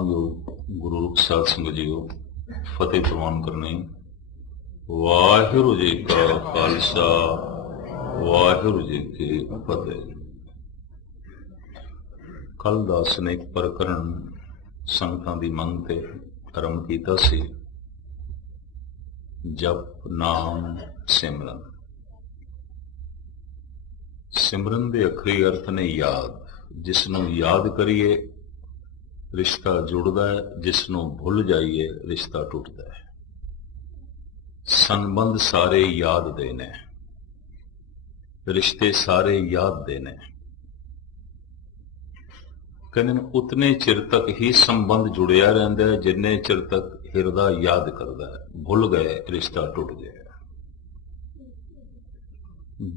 मानयोग गुरु साध संगत जीओ फतेह प्रवान करने। वाहिगुरू जी का खालसा वाहिगुरू जी की फतेह। कल दा स्नेक प्रकरण संगतां दी मंग ते आरंभ कीता सी। जप नाम सिमरन। सिमरन दे अखरी अर्थ ने याद। जिसनों याद करिए रिश्ता जुड़ता है, जिसनों भुल जाइए रिश्ता टूटता है। संबंध सारे याद देने, रिश्ते सारे याद देने। कहने उतने चिर तक ही संबंध जुड़िया रहता है जिन्ने चिर तक हिरदा याद करता है। भुल गए रिश्ता टूट गया।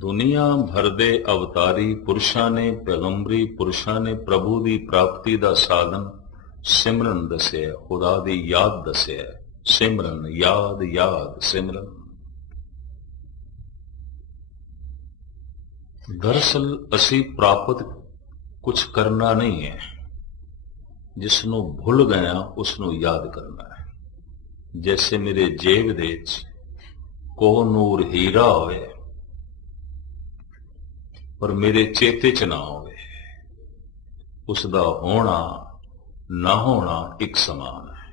दुनिया भर दे अवतारी पुरुषां ने, पैगंबरी पुरुषां ने प्रभु की प्राप्ति का साधन सिमरन दसिया, खुदा दी याद दसिया। सिमरन याद याद सिमरन। दरअसल असी प्राप्त कुछ करना नहीं है, जिसनों भुल गया उसनों याद करना है। जैसे मेरे जेब दे कोह नूर हीरा होए पर मेरे चेते च ना होवे, उसका होना ना होना एक समान है।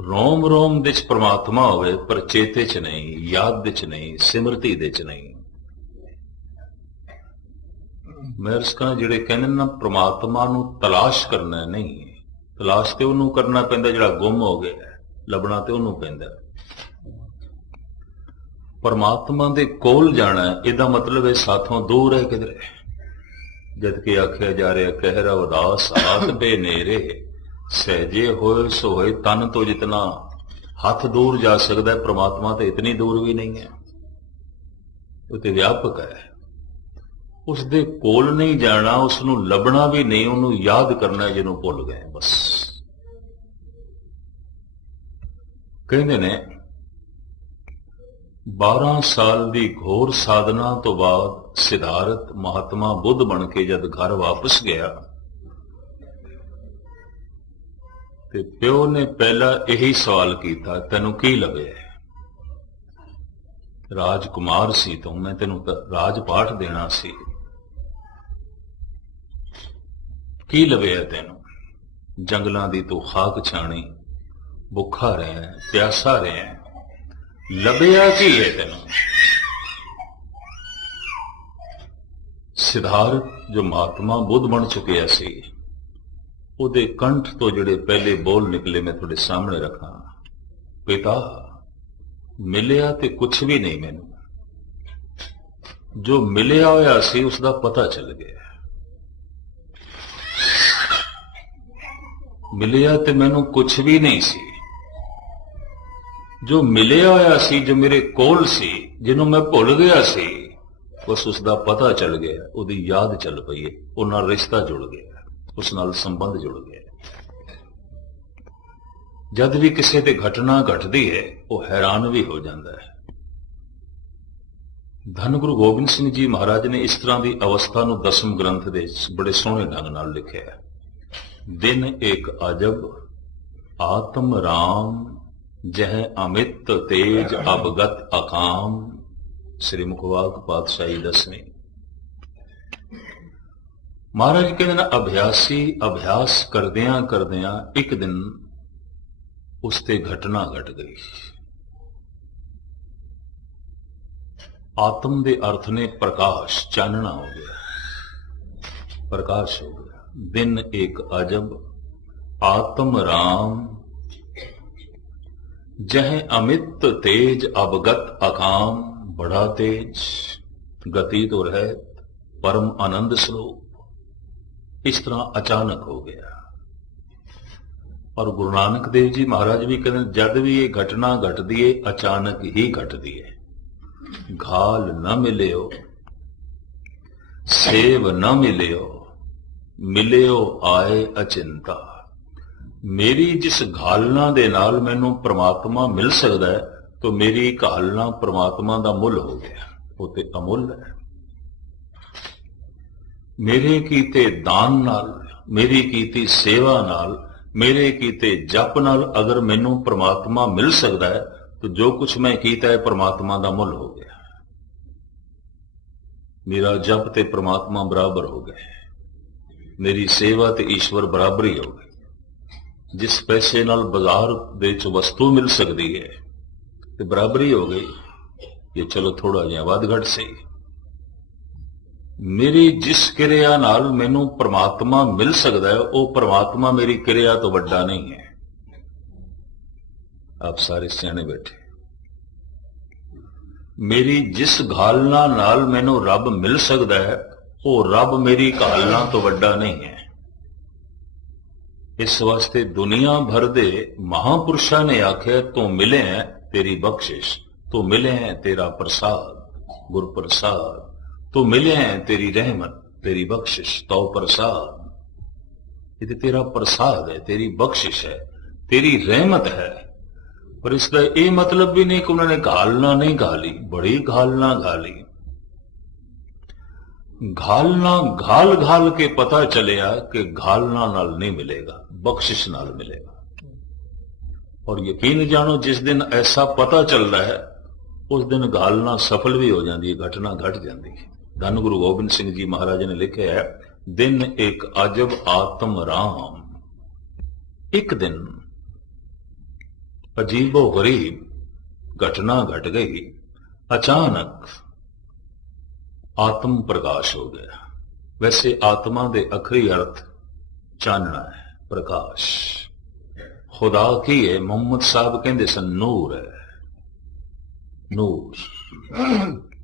रोम रोम दिच परमात्मा होवे पर चेते च नहीं, याद दिच नहीं, सिमरती दिच नहीं। मैं इसका जिहड़े कहने ना परमात्मा नूं तलाश करना नहीं, तलाश ते उहनूं करना पैंदा जिहड़ा गुम हो गया, लभना ते उहनूं पैंदा। परमात्मा दे कोल जाना इहदा मतलब है साथों दूर है किधरे। जबकि आख्या जा रहा कहरा उदास हाथ बेनेरे, सहजे होए सो होए तन तो जितना हाथ दूर जा सकता है, परमात्मा तो इतनी दूर भी नहीं है, वो तो व्यापक है। उसदे कोल नहीं जाना, उसनूं लभना भी नहीं, उन्हों याद करना जिन्हों भुल गए बस। कहते ने 12 साल की घोर साधना तो बाद सिद्धार्थ महात्मा बुद्ध बन के जब घर वापस गया ते प्यो ने पहला यही सवाल किया, तेनू की लभे? राजकुमार सी तू, मैं तेनू राजपाठ देना सी, की लभे तेनू? जंगलों की तू खाक छाणी, भुखा रहे, प्यासा रहे, लभया की है तेनू? सिद्धार्थ जो महात्मा बुद्ध बन चुकिया सी, उहदे कंठ तो जिहड़े पहले बोल निकले मैं तुहाडे सामने रखा, पिता मिलिया ते कुछ भी नहीं, मैनू जो मिलिया होया सी उसका पता चल गया। मिलिया ते मैनू कुछ भी नहीं सी, जो मिलिया होया सी, जो मेरे कोल सी, जिन्हों मैं भुल गया सी, बस उसका पता चल गया, उसकी याद चल पई है, उस नाल रिश्ता जुड़ गया, उस नाल संबंध जुड़ गया। जद भी किसी ते घटना घटती है वह हैरान भी हो जाता है। धन गुरु गोबिंद सिंह जी महाराज ने इस तरह की अवस्था नूं 10वें ग्रंथ दे बड़े सोहणे ढंग नाल लिखिया है। दिन एक अजब आत्म राम, जह अमित तेज अवगत अकाम। श्री मुखवाक पातशाही 10वीं। महाराज कहते ना अभ्यासी अभ्यास करदियां करदियां एक दिन उसते घटना घट गई। आत्म दे अर्थ ने प्रकाश, चानना हो गया, प्रकाश हो गया। दिन एक अजब आत्म राम, जह अमित तेज अवगत अकाम। बड़ा तेज, गति तो रहे, परम आनंद स्वरूप, इस तरह अचानक हो गया। और गुरु नानक देव जी महाराज भी कहते जद भी ये घटना घटती है अचानक ही घटती है। घाल न मिलियो, सेव न मिलियो, मिलियो आए अचिंता। मेरी जिस घालना दे नाल मैनू परमात्मा मिल सकता है, तो मेरी घालना परमात्मा का मुल हो गया, वो तो अमुल है। मेरे कीते दान नाल मेरी कीती सेवा नाल, मेरे कीते जप नाल अगर मैनू परमात्मा मिल सकता है तो जो कुछ मैं कीता है परमात्मा का मुल हो गया। मेरा जप ते परमात्मा बराबर हो गए, मेरी सेवा ते ईश्वर बराबर ही हो गई। जिस पैसे नाल बाजार दे च वस्तु मिल सकती है तो बराबरी हो गई, ये चलो थोड़ा जिहा वध घट सही। मेरी जिस क्रिया नाल मैनू परमात्मा मिल सकता है वो परमात्मा मेरी क्रिया तो वड्डा नहीं है। आप सारे सियाने बैठे। मेरी जिस घालना नाल मैनू रब मिल सकता है वो रब मेरी घालना तो वड्डा नहीं है। इस वास्ते दुनिया भर दे महापुरुषा ने आख्या तो मिले हैं तेरी बख्शिश, तो मिले हैं तेरा प्रसाद गुर प्रसाद, तो मिले हैं तेरी रहमत तेरी बख्शिश तो प्रसाद। ये तेरा प्रसाद है, तेरी बख्शिश है, तेरी रहमत है। पर इसका ये मतलब भी नहीं कि उन्होंने घालना नहीं घाली, बड़ी घालना घाली। घालना घाल घाल के पता चलिया कि घालना नाल नहीं मिलेगा, बख्शिश नाल मिलेगा। और यकीन जानो जिस दिन ऐसा पता चलता है उस दिन घालना सफल भी हो जाती है, घटना घट जाती है। धन गुरु गोबिंद सिंह जी महाराज ने लिखे है, दिन एक अजब आत्म राम। एक दिन अजीबो गरीब घटना घट गई, अचानक आत्म प्रकाश हो गया। वैसे आत्मा दे अखरी अर्थ चानना है, प्रकाश। खुदा की है, मोहम्मद साहब कहते सन नूर है, नूर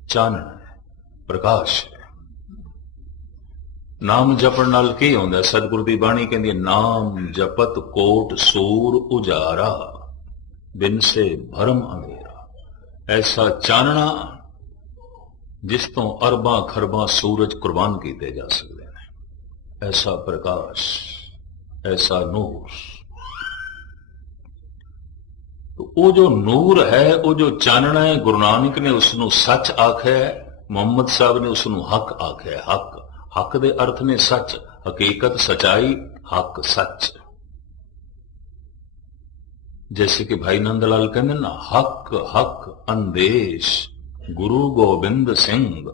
चानना है, प्रकाश है। नाम जपण नाल की होंदा? सतगुरु दी बाणी कहंदी नाम जपत कोट सूर उजारा, बिन से भरम अंधेरा। ऐसा चानना जिस तो अरबां खरबां सूरज कुर्बान किए जा सकते हैं, ऐसा प्रकाश, ऐसा नूर। तो वो जो नूर है, वो जो चानना है, गुरु नानक ने उसनू सच आख्या है, मोहम्मद साहब ने उसनू हक आख्या है। हक, हक दे अर्थ ने सच, हकीकत, सच्चाई, हक, सच। जैसे कि भाई नंदलाल कहते ना, हक हक अंदेश गुरु गोबिंद सिंह,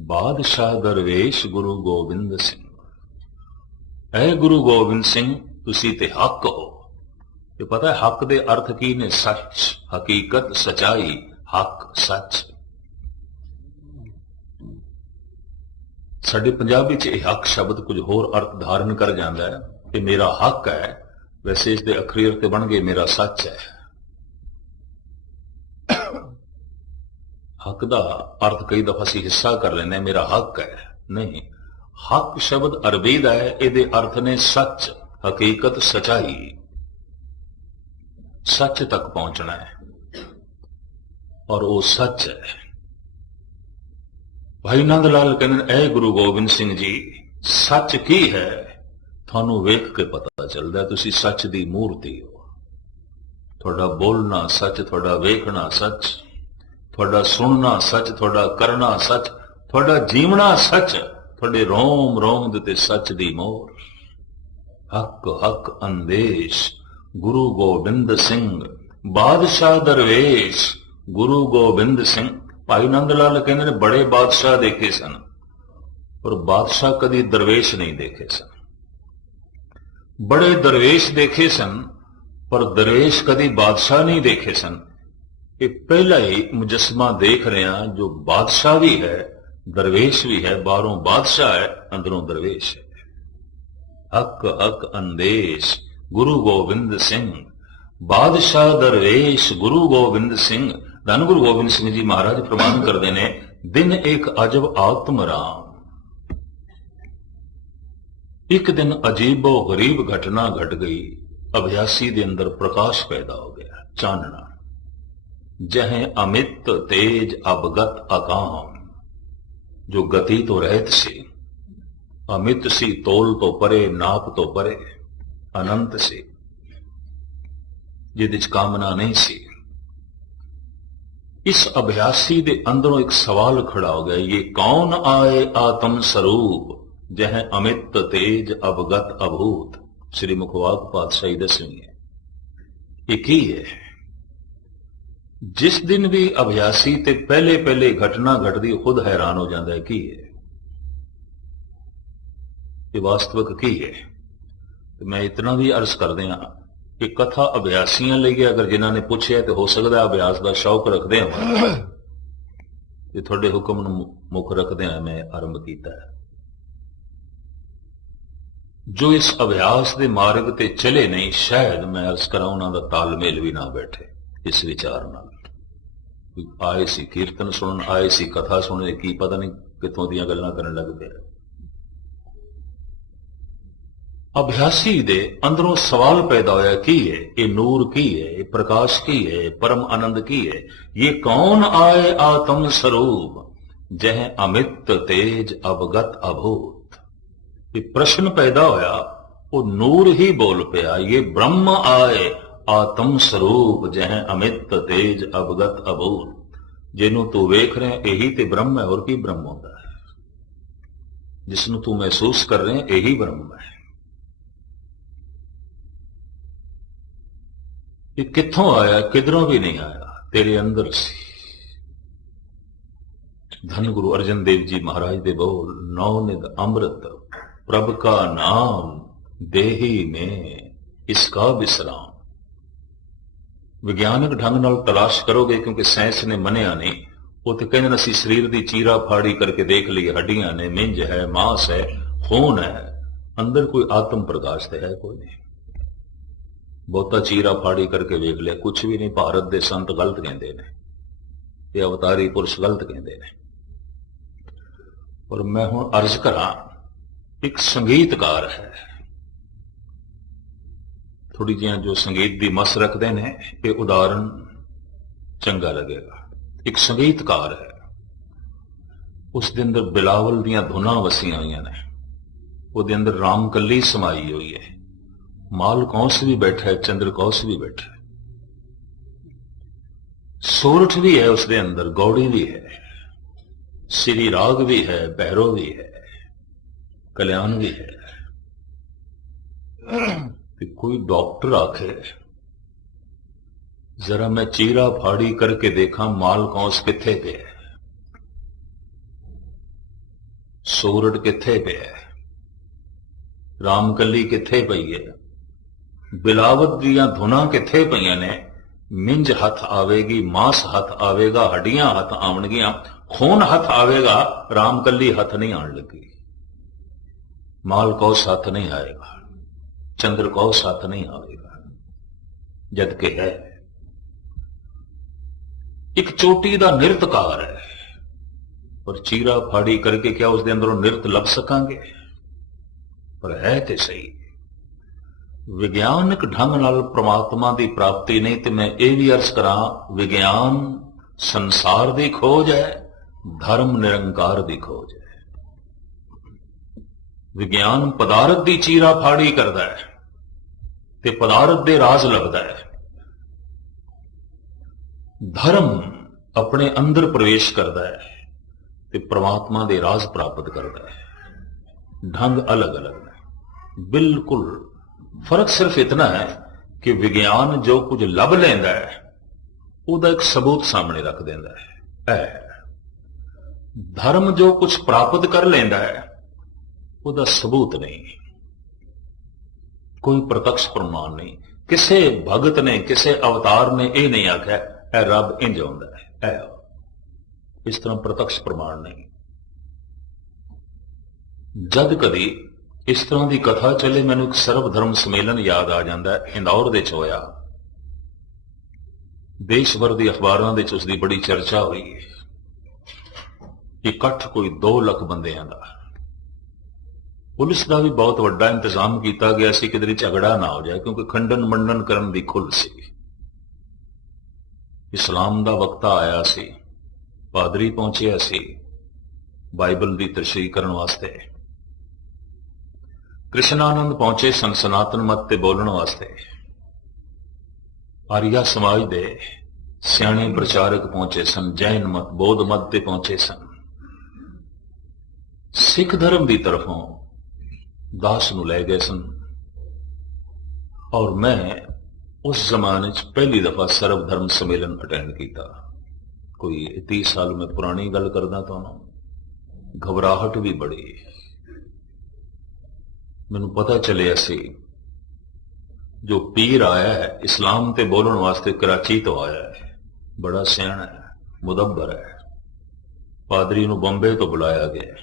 बादशाह दरवेश गुरु गोबिंद सिंह। ऐ गुरु गोबिंद सिंह तुसी ते हक हो। ये पता है हक दे अर्थ की ने? सच, हकीकत, सच्चाई, हक, सच। साडे पंजाबी च हक शब्द कुछ होर अर्थ धारण कर जाता है कि मेरा हक है, वैसे इसके अखरी अर्थ बन गए मेरा सच है। हक दा अर्थ कई दफा असीं हिस्सा कर लेने, मेरा हक है। नहीं, हक शब्द अरबी दा है, इहदे अर्थ ने सच, हकीकत, सच्चाई। सच तक पहुंचना है और वो सच है। भाई नंद लाल कहते ऐ गुरु गोबिंद सिंह जी, सच की है थानू वेख के पता चलता है, तुसी सच दी मूर्ति हो। थोड़ा बोलना सच, थोड़ा वेखना सच, थोड़ा सुनना सच, थोड़ा करना सच, थोड़ा जीवना सच, थोड़े रोम रोम दे सच दी मोर। हक हक अंदेश गुरु गोबिंद सिंह, बादशाह दरवेश गुरु गोबिंद सिंह। भाई नंद लाल कहते ने बड़े बादशाह देखे सन, पर बादशाह कदी दरवेश नहीं देखे सन। बड़े दरवेश देखे सन, पर दरवेश कदी बादशाह नहीं देखे सन। ये पहला ही मुजस्मा देख रहे हैं जो बादशाह भी है, दरवेश भी है, बाहरों बादशाह है, अंदरों दरवेश है। हक हक अंदेश गुरु गोबिंद सिंह, बादशाह दरवेश गुरु गोबिंद सिंह। धन गुरु गोबिंद सिंह जी महाराज प्रमाण करते ने, दिन एक अजब आत्म राम। एक दिन अजीबो गरीब घटना घट गई, अभ्यासी के अंदर प्रकाश पैदा हो गया, चानना। जह अमित तेज अवगत अकाम, जो गति तो रहत सी, अमित सी, तोल तो परे, नाप तो परे, अनंत सी, जिद कामना नहीं सी। इस अभ्यासी के अंदरों एक सवाल खड़ा हो गया, ये कौन आए आत्म स्वरूप जह अमित तेज अवगत अभूत। श्री मुखवाक पातशाही 10वीं है। एक ही है। जिस दिन भी अभ्यासी ते पहले पहले घटना घटती खुद हैरान हो जाता है की है ये वास्तविक की है। तो मैं इतना भी अर्ज कर दिया कि कथा अभ्यासियों ਲਈ है। अगर जिन्होंने पूछा तो हो सकता है अभ्यास का शौक रखते हैं कि थोड़े हुक्म ਨੂੰ मुख रखते हैं मैं आरंभ किया है। जो इस अभ्यास के मार्ग ते चले नहीं शायद मैं अर्ज करा उन्होंने तालमेल भी ना बैठे इस विचार नाल। आए सी कीर्तन सुनन आए सी कथा सुनने की पता नहीं कितों दी गल्लां करन लग पे। अभ्यासी दे अंदरों सवाल पैदा होया की है ये नूर की है ये प्रकाश की है परम आनंद की है ये कौन आए आत्म स्वरूप जह अमित तेज अवगत अभूत। ये प्रश्न पैदा होया वो नूर ही बोल पिया ये ब्रह्म आए आत्म स्वरूप जह अमित तेज अवगत अभूत। जिन्हों तू वेख रहे यही ते ब्रह्म है और की ब्रह्म होता है। जिसनों तू महसूस कर रहे यही ब्रह्म है। ये कित्थों आया किधरों भी नहीं आया तेरे अंदर से। धन गुरु अर्जन देव जी महाराज दे बोल नौनिध अमृत प्रभ का नाम देही में इसका विश्राम। विज्ञानक ढंग नाल तलाश करोगे क्योंकि साइंस ने मनिया नहीं। वो तो कहते असी शरीर की चीरा फाड़ी करके देख ली हड्डियां ने मिंज है मांस है खून है अंदर कोई आत्म प्रकाश तो है कोई नहीं। बहुता चीरा फाड़ी करके देख लिया कुछ भी नहीं। भारत के संत गलत कहते हैं ये अवतारी पुरुष गलत कहते हैं। और मैं हुण अर्ज करा एक संगीतकार है थोड़ी जी जो संगीत की मस रखते हैं ये उदाहरण चंगा लगेगा। एक संगीतकार है उसके अंदर बिलावल दियां धुना वसिया हुई ने वो अंदर रामकली समाई हुई है। माल कौंस भी बैठा है चंद्र कौंस भी बैठा है सोरठ भी है उसके अंदर गौड़ी भी है श्री राग भी है भैरव भी है कल्याण भी है। तो कोई डॉक्टर आखे जरा मैं चीरा फाड़ी करके देखा माल कौंस किथे पे है सोरठ किथे पे है रामकली किथे पई है बिलावत दियां धुना किथे पईयां ने। मिंज हथ आवेगी मांस हथ आवेगा हड्डियां हथ आवणगियां खून हथ आवेगा रामकली हथ नहीं आन लगी। माल कौस हथ नहीं आएगा चंद्र कौस हथ नहीं आएगा जबकि है एक चोटी का नृत्यकार है। और चीरा फाड़ी करके क्या उसके अंदरों नृत्य लभ सकांगे पर है तो सही। विज्ञानक ढंग नाल परमात्मा की प्राप्ति नहीं तो मैं ये भी अर्ज करा विज्ञान संसार की खोज है धर्म निरंकार की खोज है। विज्ञान पदार्थ की चीरा फाड़ी करता है ते पदार्थ के राज लभदा है। धर्म अपने अंदर प्रवेश करता है ते परमात्मा के राज प्राप्त करता है। ढंग अलग अलग है बिल्कुल। फर्क सिर्फ इतना है कि विज्ञान जो कुछ लभ लेंदा है उसका एक सबूत सामने रख देंदा है। धर्म जो कुछ प्राप्त कर लेंदा है उसका सबूत नहीं कोई प्रत्यक्ष प्रमाण नहीं। किसे भगत ने किसे अवतार ने यह नहीं आख्या ऐ रब इंज आउंदा है इस तरह प्रत्यक्ष प्रमाण नहीं। जद कदी इस तरह की कथा चले मैनू एक सर्वधर्म सम्मेलन याद आ जाता है इंदौर दे होया। देश भर की अखबारों के उसकी बड़ी चर्चा हुई। इकट्ठ कोई 2 लाख बंदियां दा। पुलिस का भी बहुत बड़ा इंतजाम किया गया सी किधर झगड़ा ना हो जाए क्योंकि खंडन मंडन करने की खुल सी। इस्लाम का वक्ता आया सी पादरी पहुंचे सी बाइबल की तशरीह करने वास्ते। कृष्णानंद पहुंचे सन सनातन मत ते बोलने वास्ते। आर्या समाज दे सियाणे प्रचारक पहुंचे सन जैन मत बौद्ध मत ते पहुंचे सन। सिख धर्म की तरफों दास नूं लै गए सन और मैं उस जमाने च पहली दफा सर्वधर्म सम्मेलन अटेंड किया। कोई 30 साल में पुरानी गल करदा तुहानूं। घबराहट भी बड़ी, मैनूं पता चलिया सी जो पीर आया है इस्लाम ते बोलण वास्ते कराची तो आया है, बड़ा सियाणा है, मुदब्बर है। पादरी नूं बंबे तो बुलाया गया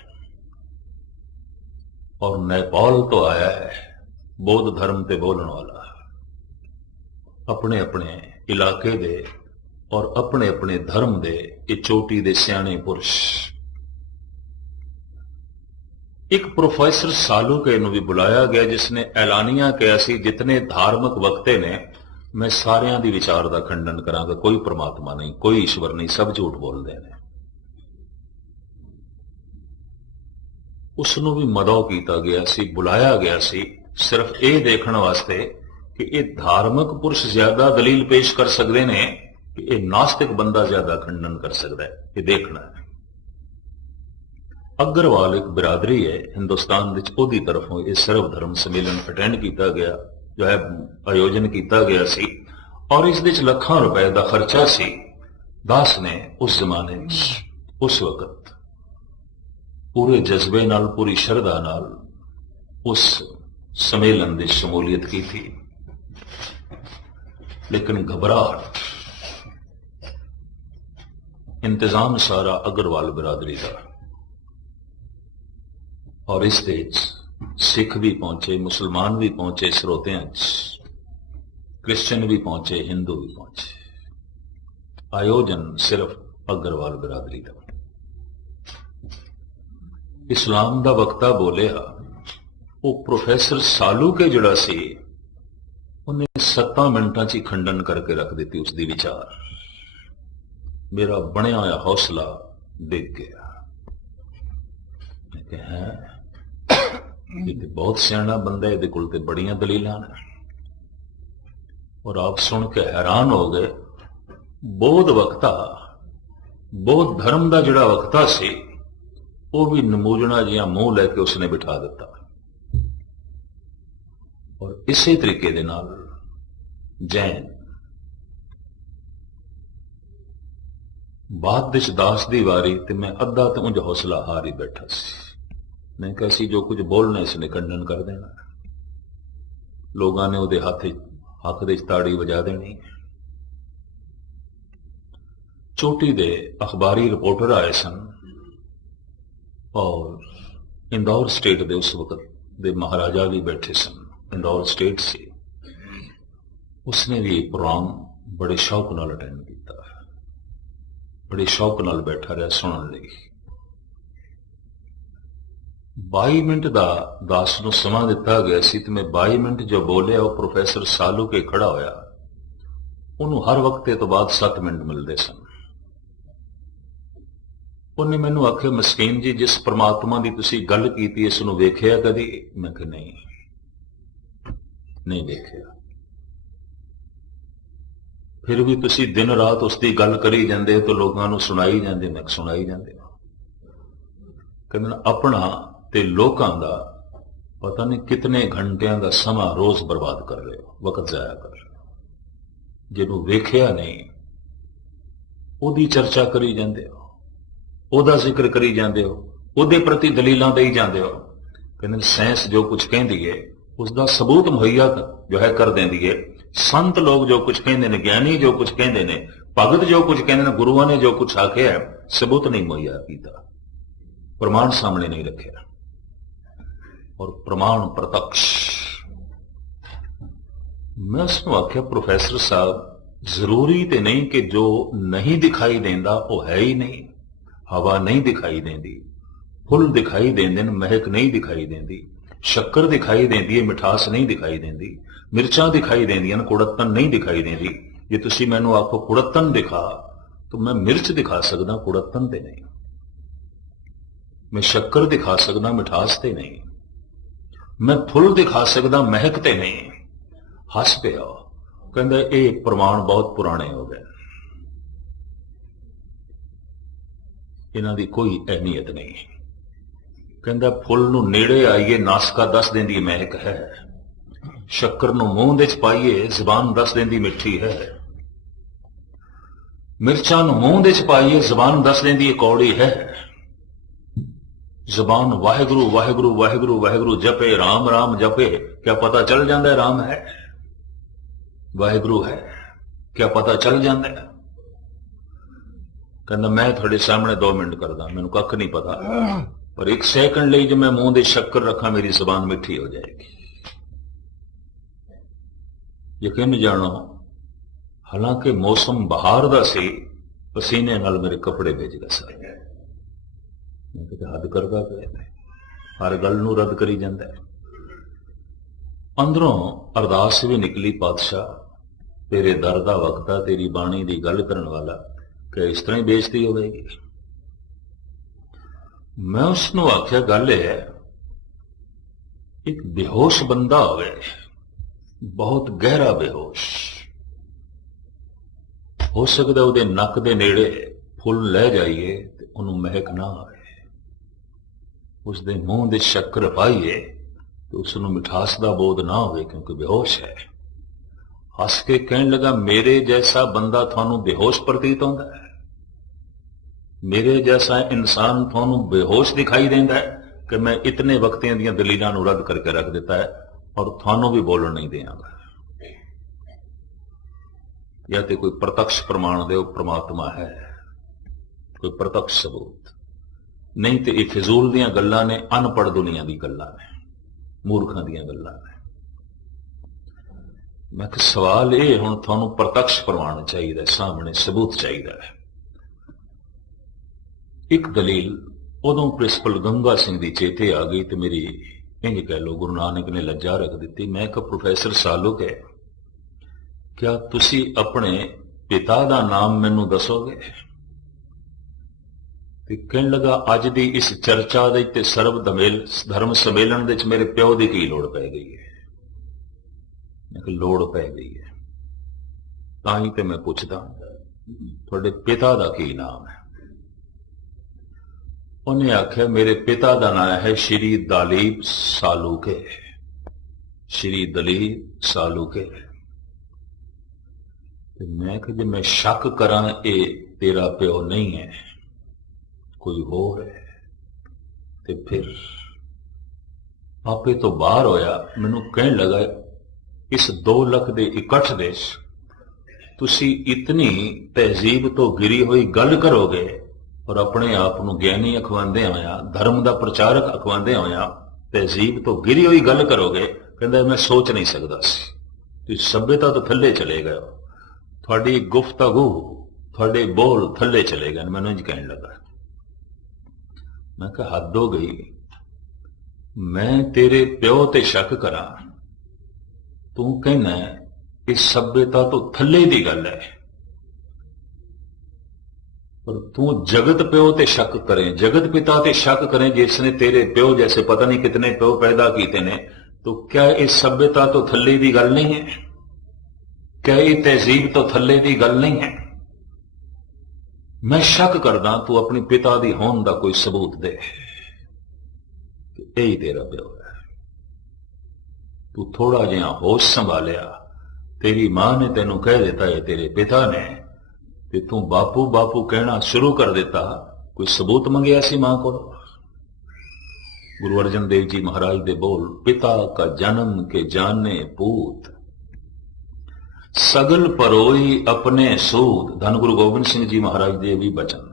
और नेपाल तो आया है बौद्ध धर्म ते बोलण वाला, अपने अपने इलाके दे और अपने अपने धर्म दे ये चोटी दे सियाणे पुरुष। एक प्रोफेसर सालूके नूं भी बुलाया गया जिसने ऐलानिया कहा सी जितने धार्मिक वक्ते ने मैं सारियां दी विचार का खंडन करांगा, कोई परमात्मा नहीं, कोई ईश्वर नहीं, सब झूठ बोलते हैं। उसनूं भी मदौ किया गया सी, बुलाया गया सी सिर्फ ये देखने वास्ते कि ये धार्मिक पुरुष ज्यादा दलील पेश कर सकते हैं कि ये नास्तिक बंदा ज्यादा खंडन कर सकता है, ये देखना है। अग्रवाल एक बिरादरी है हिंदुस्तान की तरफों ये सर्वधर्म सम्मेलन अटेंड किया गया, जो है आयोजन किया गया सी और इस लाखों रुपए का खर्चा सी। दास ने उस जमाने उस वक्त पूरे जज्बे नाल पूरी शरधा नाल उस सम्मेलन की शमूलियत की थी, लेकिन घबराहट, इंतजाम सारा अग्रवाल बिरादरी का और इस सिख भी पहुंचे, मुसलमान भी पहुंचे, श्रोतियां क्रिश्चियन भी पहुंचे, हिंदू भी पहुंचे। आयोजन सिर्फ अग्रवाल बिरादरी का। इस्लाम का वक्ता बोलिया वो प्रोफेसर सालूके जिहड़ा सी उन्हें 7 मिनटां च ही खंडन करके रख दी उसकी विचार। मेरा बनया होया हौसला डिग गया। है ये तो बहुत सियाणा बंदा, ये कोल ते बड़ियां दलीलां ने। और आप सुन के हैरान हो गए, बौद्ध वक्ता, बौद्ध धर्म का जिहड़ा वक्ता सी वो भी नमूजना जिहा मुंह लैके उसने बिठा दिता। और इसे तरीके दे नाल जैन बाद विच दास दी वारी ते मैं अद्धा तो उंज हौसला हार ही बैठा सी। मैं कैसी जो कुछ बोलना इसने खंडन कर देना, लोगों ने उहदे हक दे ताड़ी वजा देनी। चोटी दे अखबारी रिपोर्टर आए सन और इंदौर स्टेट दे उस वक्त दे महाराजा भी बैठे सन, इंदौर स्टेट से। उसने भी प्रोग्राम बड़े शौक नाल अटेंड किया, बड़े शौक नाल बैठा रहा सुनने लई। 22 मिनट का दास नूं समा दिता गया सी ते मैं 22 मिनट जो बोलिया वो प्रोफेसर सालूके खड़ा होया, उन्होंने हर वक्त तो बाद 7 मिनट मिलते सन। उन्हें मैनू आखे मस्कीन जी जिस परमात्मा की तुसी गल की इसनूं वेखिया कदी? मैं कहा नहीं वेखिया। फिर भी तुसी दिन रात उसकी गल करी जाते तो लोगों को सुनाई जाते। मैं सुनाई जाते कहना अपना ते लोगों का पता नहीं कितने घंटिया का समा रोज बर्बाद कर रहे हो, वक्त जाया कर रहे हो। जिन्हों वेखिया नहीं ओदी चर्चा करी जाते हो, ओदा जिक्र करी जाते हो, ओदे प्रति दलीलां दई जाते हो। कहते साइंस जो कुछ कहती है उसका सबूत मुहैया जो है कर देंदी है। संत लोग जो कुछ कहते हैं, ज्ञानी जो कुछ कहते हैं, भगत जो कुछ कहते हैं, गुरुओं ने जो कुछ आख्या है सबूत नहीं मुहैया किया, प्रमाण सामने नहीं रखे। और प्रमाण प्रत्यक्ष। मैं उसको आख्या प्रोफेसर साहब जरूरी तो नहीं कि जो नहीं दिखाई देता वो है ही नहीं। हवा नहीं दिखाई देती, फुल दिखाई देंदे, महक नहीं दिखाई देती, शक्कर दिखाई देती है, मिठास नहीं दिखाई देती, मिर्चा दिखाई देंदियां, कुड़त्तन नहीं दिखाई देती। जे तुसी मैनू आखो कुड़त्तन दिखा तो मैं मिर्च दिखा सकदा, कुड़त्तन ते नहीं। मैं शक्कर दिखा सकदा, मिठास ते नहीं। मैं फुल दिखा सकदा, महक ते नहीं। हस पिया, कहंदा ये प्रमाण बहुत पुराने हो गए, इन्हां दी कोई अहमियत नहीं। ਕਹਿੰਦਾ ਫੁੱਲ ਨੂੰ ਨੇੜੇ ਆਈਏ ਨਾਸਕਾ ਦੱਸ ਦਿੰਦੀ ਮਹਿਕ ਹੈ, ਸ਼ੱਕਰ ਨੂੰ ਮੂੰਹ ਦੇ ਚ ਪਾਈਏ ਜ਼ੁਬਾਨ ਦੱਸ ਦਿੰਦੀ ਮਿੱਠੀ ਹੈ, ਮਿਰਚਾਂ ਨੂੰ ਮੂੰਹ ਦੇ ਚ ਪਾਈਏ ਜ਼ੁਬਾਨ ਦੱਸ ਦਿੰਦੀ ਕੌੜੀ ਹੈ। ਜ਼ੁਬਾਨ ਵਾਹਿਗੁਰੂ ਵਾਹਿਗੁਰੂ ਵਾਹਿਗੁਰੂ ਵਾਹਿਗੁਰੂ ਜਪੇ, ਰਾਮ ਰਾਮ ਜਪੇ, ਕਿਆ ਪਤਾ ਚੱਲ ਜਾਂਦਾ ਰਾਮ ਹੈ ਵਾਹਿਗੁਰੂ ਹੈ, ਕਿਆ ਪਤਾ ਚੱਲ ਜਾਂਦਾ। ਕਹਿੰਦਾ ਮੈਂ ਤੁਹਾਡੇ ਸਾਹਮਣੇ 2 ਮਿੰਟ ਕਰਦਾ, ਮੈਨੂੰ ਕੱਖ ਨਹੀਂ ਪਤਾ, ਪਰ 1 ਸੈਕਿੰਡ ਲਈ ਜੇ ਮੈਂ ਮੂੰਹ ਦੇ ਸ਼ੱਕਰ ਰੱਖਾਂ ਮੇਰੀ ਜ਼ੁਬਾਨ ਮਿੱਠੀ ਹੋ ਜਾਏਗੀ। ਯਕੀਨ ਜਾਣੋ, ਹਾਲਾਂਕਿ ਮੌਸਮ ਬਹਾਰ ਦਾ ਸੀ, ਪਸੀਨੇ ਨਾਲ ਮੇਰੇ ਕੱਪੜੇ ਭਿੱਜ ਗਏ ਸਾਰੇ। ਮੈਂ ਕਿਤੇ ਹੱਦ ਕਰਦਾ ਪਿਆ, ਹਰ ਗੱਲ ਨੂੰ ਰੱਦ ਕਰੀ ਜਾਂਦਾ। ਅੰਦਰੋਂ ਅਰਦਾਸ ਵੀ ਨਿਕਲੀ, ਪਾਤਸ਼ਾਹ ਤੇਰੇ ਦਰ ਦਾ ਵਕਤ ਆ, ਤੇਰੀ ਬਾਣੀ ਦੀ ਗੱਲ ਕਰਨ ਵਾਲਾ, ਕਿ ਇਸ ਤਰ੍ਹਾਂ ਹੀ ਬੇਇੱਜ਼ਤੀ ਹੋਵੇਗੀ। ਮੈਂ ਉਸ ਨੂੰ ਆਖਿਆ ਗੱਲ ਇਹ ਹੈ, ਇੱਕ ਬੇਹੋਸ਼ ਬੰਦਾ ਹੋਵੇ, ਬਹੁਤ ਗਹਿਰਾ ਬੇਹੋਸ਼, ਹੋ ਸਕਦਾ ਉਹਦੇ ਨੱਕ ਦੇ ਨੇੜੇ ਫੁੱਲ ਲੈ ਜਾਈਏ ਤੇ ਉਹਨੂੰ ਮਹਿਕ ਨਾ ਆਵੇ, ਉਸਦੇ ਮੂੰਹ ਦੇ ਸ਼ੱਕਰ ਪਾਈਏ ਤੇ ਉਸ ਨੂੰ ਮਿਠਾਸ ਦਾ ਬੋਧ ਨਾ ਹੋਵੇ, ਕਿਉਂਕਿ ਬੇਹੋਸ਼ ਹੈ। ਹੱਸ ਕੇ ਕਹਿਣ ਲੱਗਾ, ਮੇਰੇ ਜੈਸਾ ਬੰਦਾ ਤੁਹਾਨੂੰ ਬੇਹੋਸ਼ ਪ੍ਰਤੀਤ ਹੁੰਦਾ ਹੈ? ਮੇਰੇ ਜੈਸਾ ਇਨਸਾਨ ਤੁਹਾਨੂੰ ਬੇਹੋਸ਼ ਦਿਖਾਈ ਦਿੰਦਾ ਹੈ? ਕਿ ਮੈਂ ਇਤਨੇ ਵਕਤਿਆਂ ਦੀਆਂ ਦਲੀਲਾਂ ਨੂੰ ਰੱਦ ਕਰਕੇ ਰੱਖ ਦਿੱਤਾ ਹੈ ਔਰ ਤੁਹਾਨੂੰ ਵੀ ਬੋਲਣ ਨਹੀਂ ਦਿਆਂਗਾ। ਜਾਂ ਤੇ ਕੋਈ ਪ੍ਰਤੱਖ ਪ੍ਰਮਾਣ ਦਿਓ ਪ੍ਰਮਾਤਮਾ ਹੈ, ਕੋਈ ਪ੍ਰਤੱਖ ਸਬੂਤ, ਨਹੀਂ ਤੇ ਇਹ ਫਿਜ਼ੂਲ ਦੀਆਂ ਗੱਲਾਂ ਨੇ, ਅਨਪੜ੍ਹ ਦੁਨੀਆ ਦੀ ਗੱਲਾਂ ਨੇ, ਮੂਰਖਾਂ ਦੀਆਂ ਗੱਲਾਂ ਨੇ। ਮੈਂ ਕਿਹਾ ਸਵਾਲ ਇਹ, ਹੁਣ ਤੁਹਾਨੂੰ ਪ੍ਰਤੱਖ ਪ੍ਰਮਾਣ ਚਾਹੀਦਾ, ਸਾਹਮਣੇ ਸਬੂਤ ਚਾਹੀਦਾ ਹੈ। ਇੱਕ ਦਲੀਲ ਉਦੋਂ ਪ੍ਰਿੰਸੀਪਲ ਗੰਗਾ ਸਿੰਘ ਦੀ ਚੇਤੇ ਆ ਗਈ ਤੇ ਮੇਰੀ ਇੰਜ ਕਹਿ ਲਓ ਗੁਰੂ ਨਾਨਕ ਨੇ ਲੱਜਾ ਰੱਖ ਦਿੱਤੀ। ਮੈਂ ਕਿਹਾ ਪ੍ਰੋਫੈਸਰ ਸਾਲੁਕ ਹੈ, ਕਿਆ ਤੁਸੀਂ ਆਪਣੇ ਪਿਤਾ ਦਾ ਨਾਮ ਮੈਨੂੰ ਦੱਸੋਗੇ? ਤੇ ਕਹਿਣ ਲੱਗਾ, ਅੱਜ ਦੀ ਇਸ ਚਰਚਾ ਦੇ ਤੇ ਸਰਬ ਧਰਮ ਸੰਮੇਲਨ ਦੇ ਵਿੱਚ ਮੇਰੇ ਪਿਓ ਦੀ ਕੀ ਲੋੜ ਪੈ ਗਈ ਹੈ? ਮੈਂ ਕਿਹਾ ਲੋੜ ਪੈ ਗਈ ਹੈ, ਤਾਂ ਹੀ ਤੇ ਮੈਂ ਪੁੱਛਦਾ ਤੁਹਾਡੇ ਪਿਤਾ ਦਾ ਕੀ ਨਾਮ ਹੈ? ਉਹਨੇ ਆਖਿਆ, ਮੇਰੇ ਪਿਤਾ ਦਾ ਨਾਮ ਹੈ ਸ਼੍ਰੀ ਦਲੀਪ ਸਾਲੂਕੇ, ਸ਼੍ਰੀ ਦਲੀਪ ਸਾਲੂਕੇ। ਤੇ ਮੈਂ ਕਿਹਾ ਜੇ ਮੈਂ ਸ਼ੱਕ ਕਰਾਂ ਇਹ ਤੇਰਾ ਪਿਓ ਨਹੀਂ ਹੈ, ਕੋਈ ਹੋਰ ਹੈ, ਤੇ ਫਿਰ ਆਪੇ ਤੋਂ ਬਾਹਰ ਹੋਇਆ। ਮੈਨੂੰ ਕਹਿਣ ਲੱਗਾ, ਇਸ 2 ਲੱਖ ਦੇ ਇਕੱਠ ਦੇ ਤੁਸੀਂ ਇਤਨੀ ਤਹਿਜ਼ੀਬ ਤੋਂ ਗਿਰੀ ਹੋਈ ਗੱਲ ਕਰੋਗੇ ਔਰ ਆਪਣੇ ਆਪ ਨੂੰ ਗਿਆਨੀ ਅਖਵਾਉਂਦੇ ਹੋਇਆ, ਧਰਮ ਦਾ ਪ੍ਰਚਾਰਕ ਅਖਵਾਉਂਦੇ ਹੋਇਆ ਤਹਿਜ਼ੀਬ ਤੋਂ ਗਿਰੀ ਹੋਈ ਗੱਲ ਕਰੋਗੇ? ਕਹਿੰਦਾ ਮੈਂ ਸੋਚ ਨਹੀਂ ਸਕਦਾ ਸੀ, ਤੁਸੀਂ ਸਭਿਅਤਾ ਤੋਂ ਥੱਲੇ ਚਲੇ ਗਏ ਹੋ, ਤੁਹਾਡੀ ਗੁਫ਼ਤਗੂ, ਤੁਹਾਡੇ ਬੋਲ ਥੱਲੇ ਚਲੇ ਗਏ। ਮੈਨੂੰ ਇੰਝ ਕਹਿਣ ਲੱਗਾ। ਮੈਂ ਕਿਹਾ ਹੱਦ ਹੋ ਗਈ, ਮੈਂ ਤੇਰੇ ਪਿਓ ਤੇ ਸ਼ੱਕ ਕਰਾਂ, ਤੂੰ ਕਹਿਣਾ ਇਹ ਸਭਿਅਤਾ ਤੋਂ ਥੱਲੇ ਦੀ ਗੱਲ ਹੈ, पर तू जगत प्यो ते शक करें, जगत पिता ते शक करें जिसने तेरे प्यो जैसे पता नहीं कितने प्यो पैदा किए ने, तो क्या इस सभ्यता तो थल्ले दी गल नहीं है? क्या ये तहजीब तो थल्ले दी गल नहीं है? मैं शक करदा तू अपनी पिता दी होन दा कोई सबूत दे कि यही तेरा प्यो है। तू थोड़ा जिहा होश संभालिया, तेरी मां ने तेनू कह दिता है तेरे पिता ने, ते तू बापू बापू कहना शुरू कर देता, कोई सबूत मंगया सी मां को? गुरु अर्जन देव जी महाराज दे बोल, पिता का जन्म के जाने पूत, सगल परोई अपने सूद। धन गुरु गोबिंद सिंह जी महाराज दे भी बचन,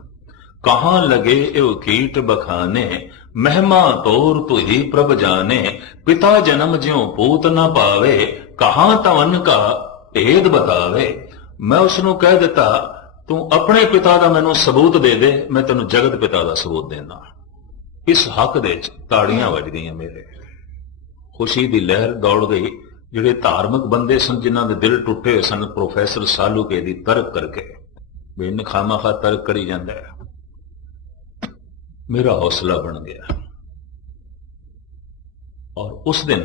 कहां लगे एव कीट बखाने, महिमा तोर तू ही प्रभ जाने, पिता जन्म ज्यों पूत न पावे, कहां तवन का भेद बतावे। मैं उसनू कह दिता तू अपने पिता का मैनू सबूत दे दे, मैं तेनू जगत पिता का सबूत देना। इस हक दे ताड़ियां वज गई मेरे, खुशी की लहर दौड़ गई। जिहड़े धार्मिक बंदे सन जिन्हां दे दिल टुटे हुए सन, प्रोफैसर सालूके दी तर्क करके भी इन खामाखा तर्क करी जांदा है, मेरा हौसला बन गया। और उस दिन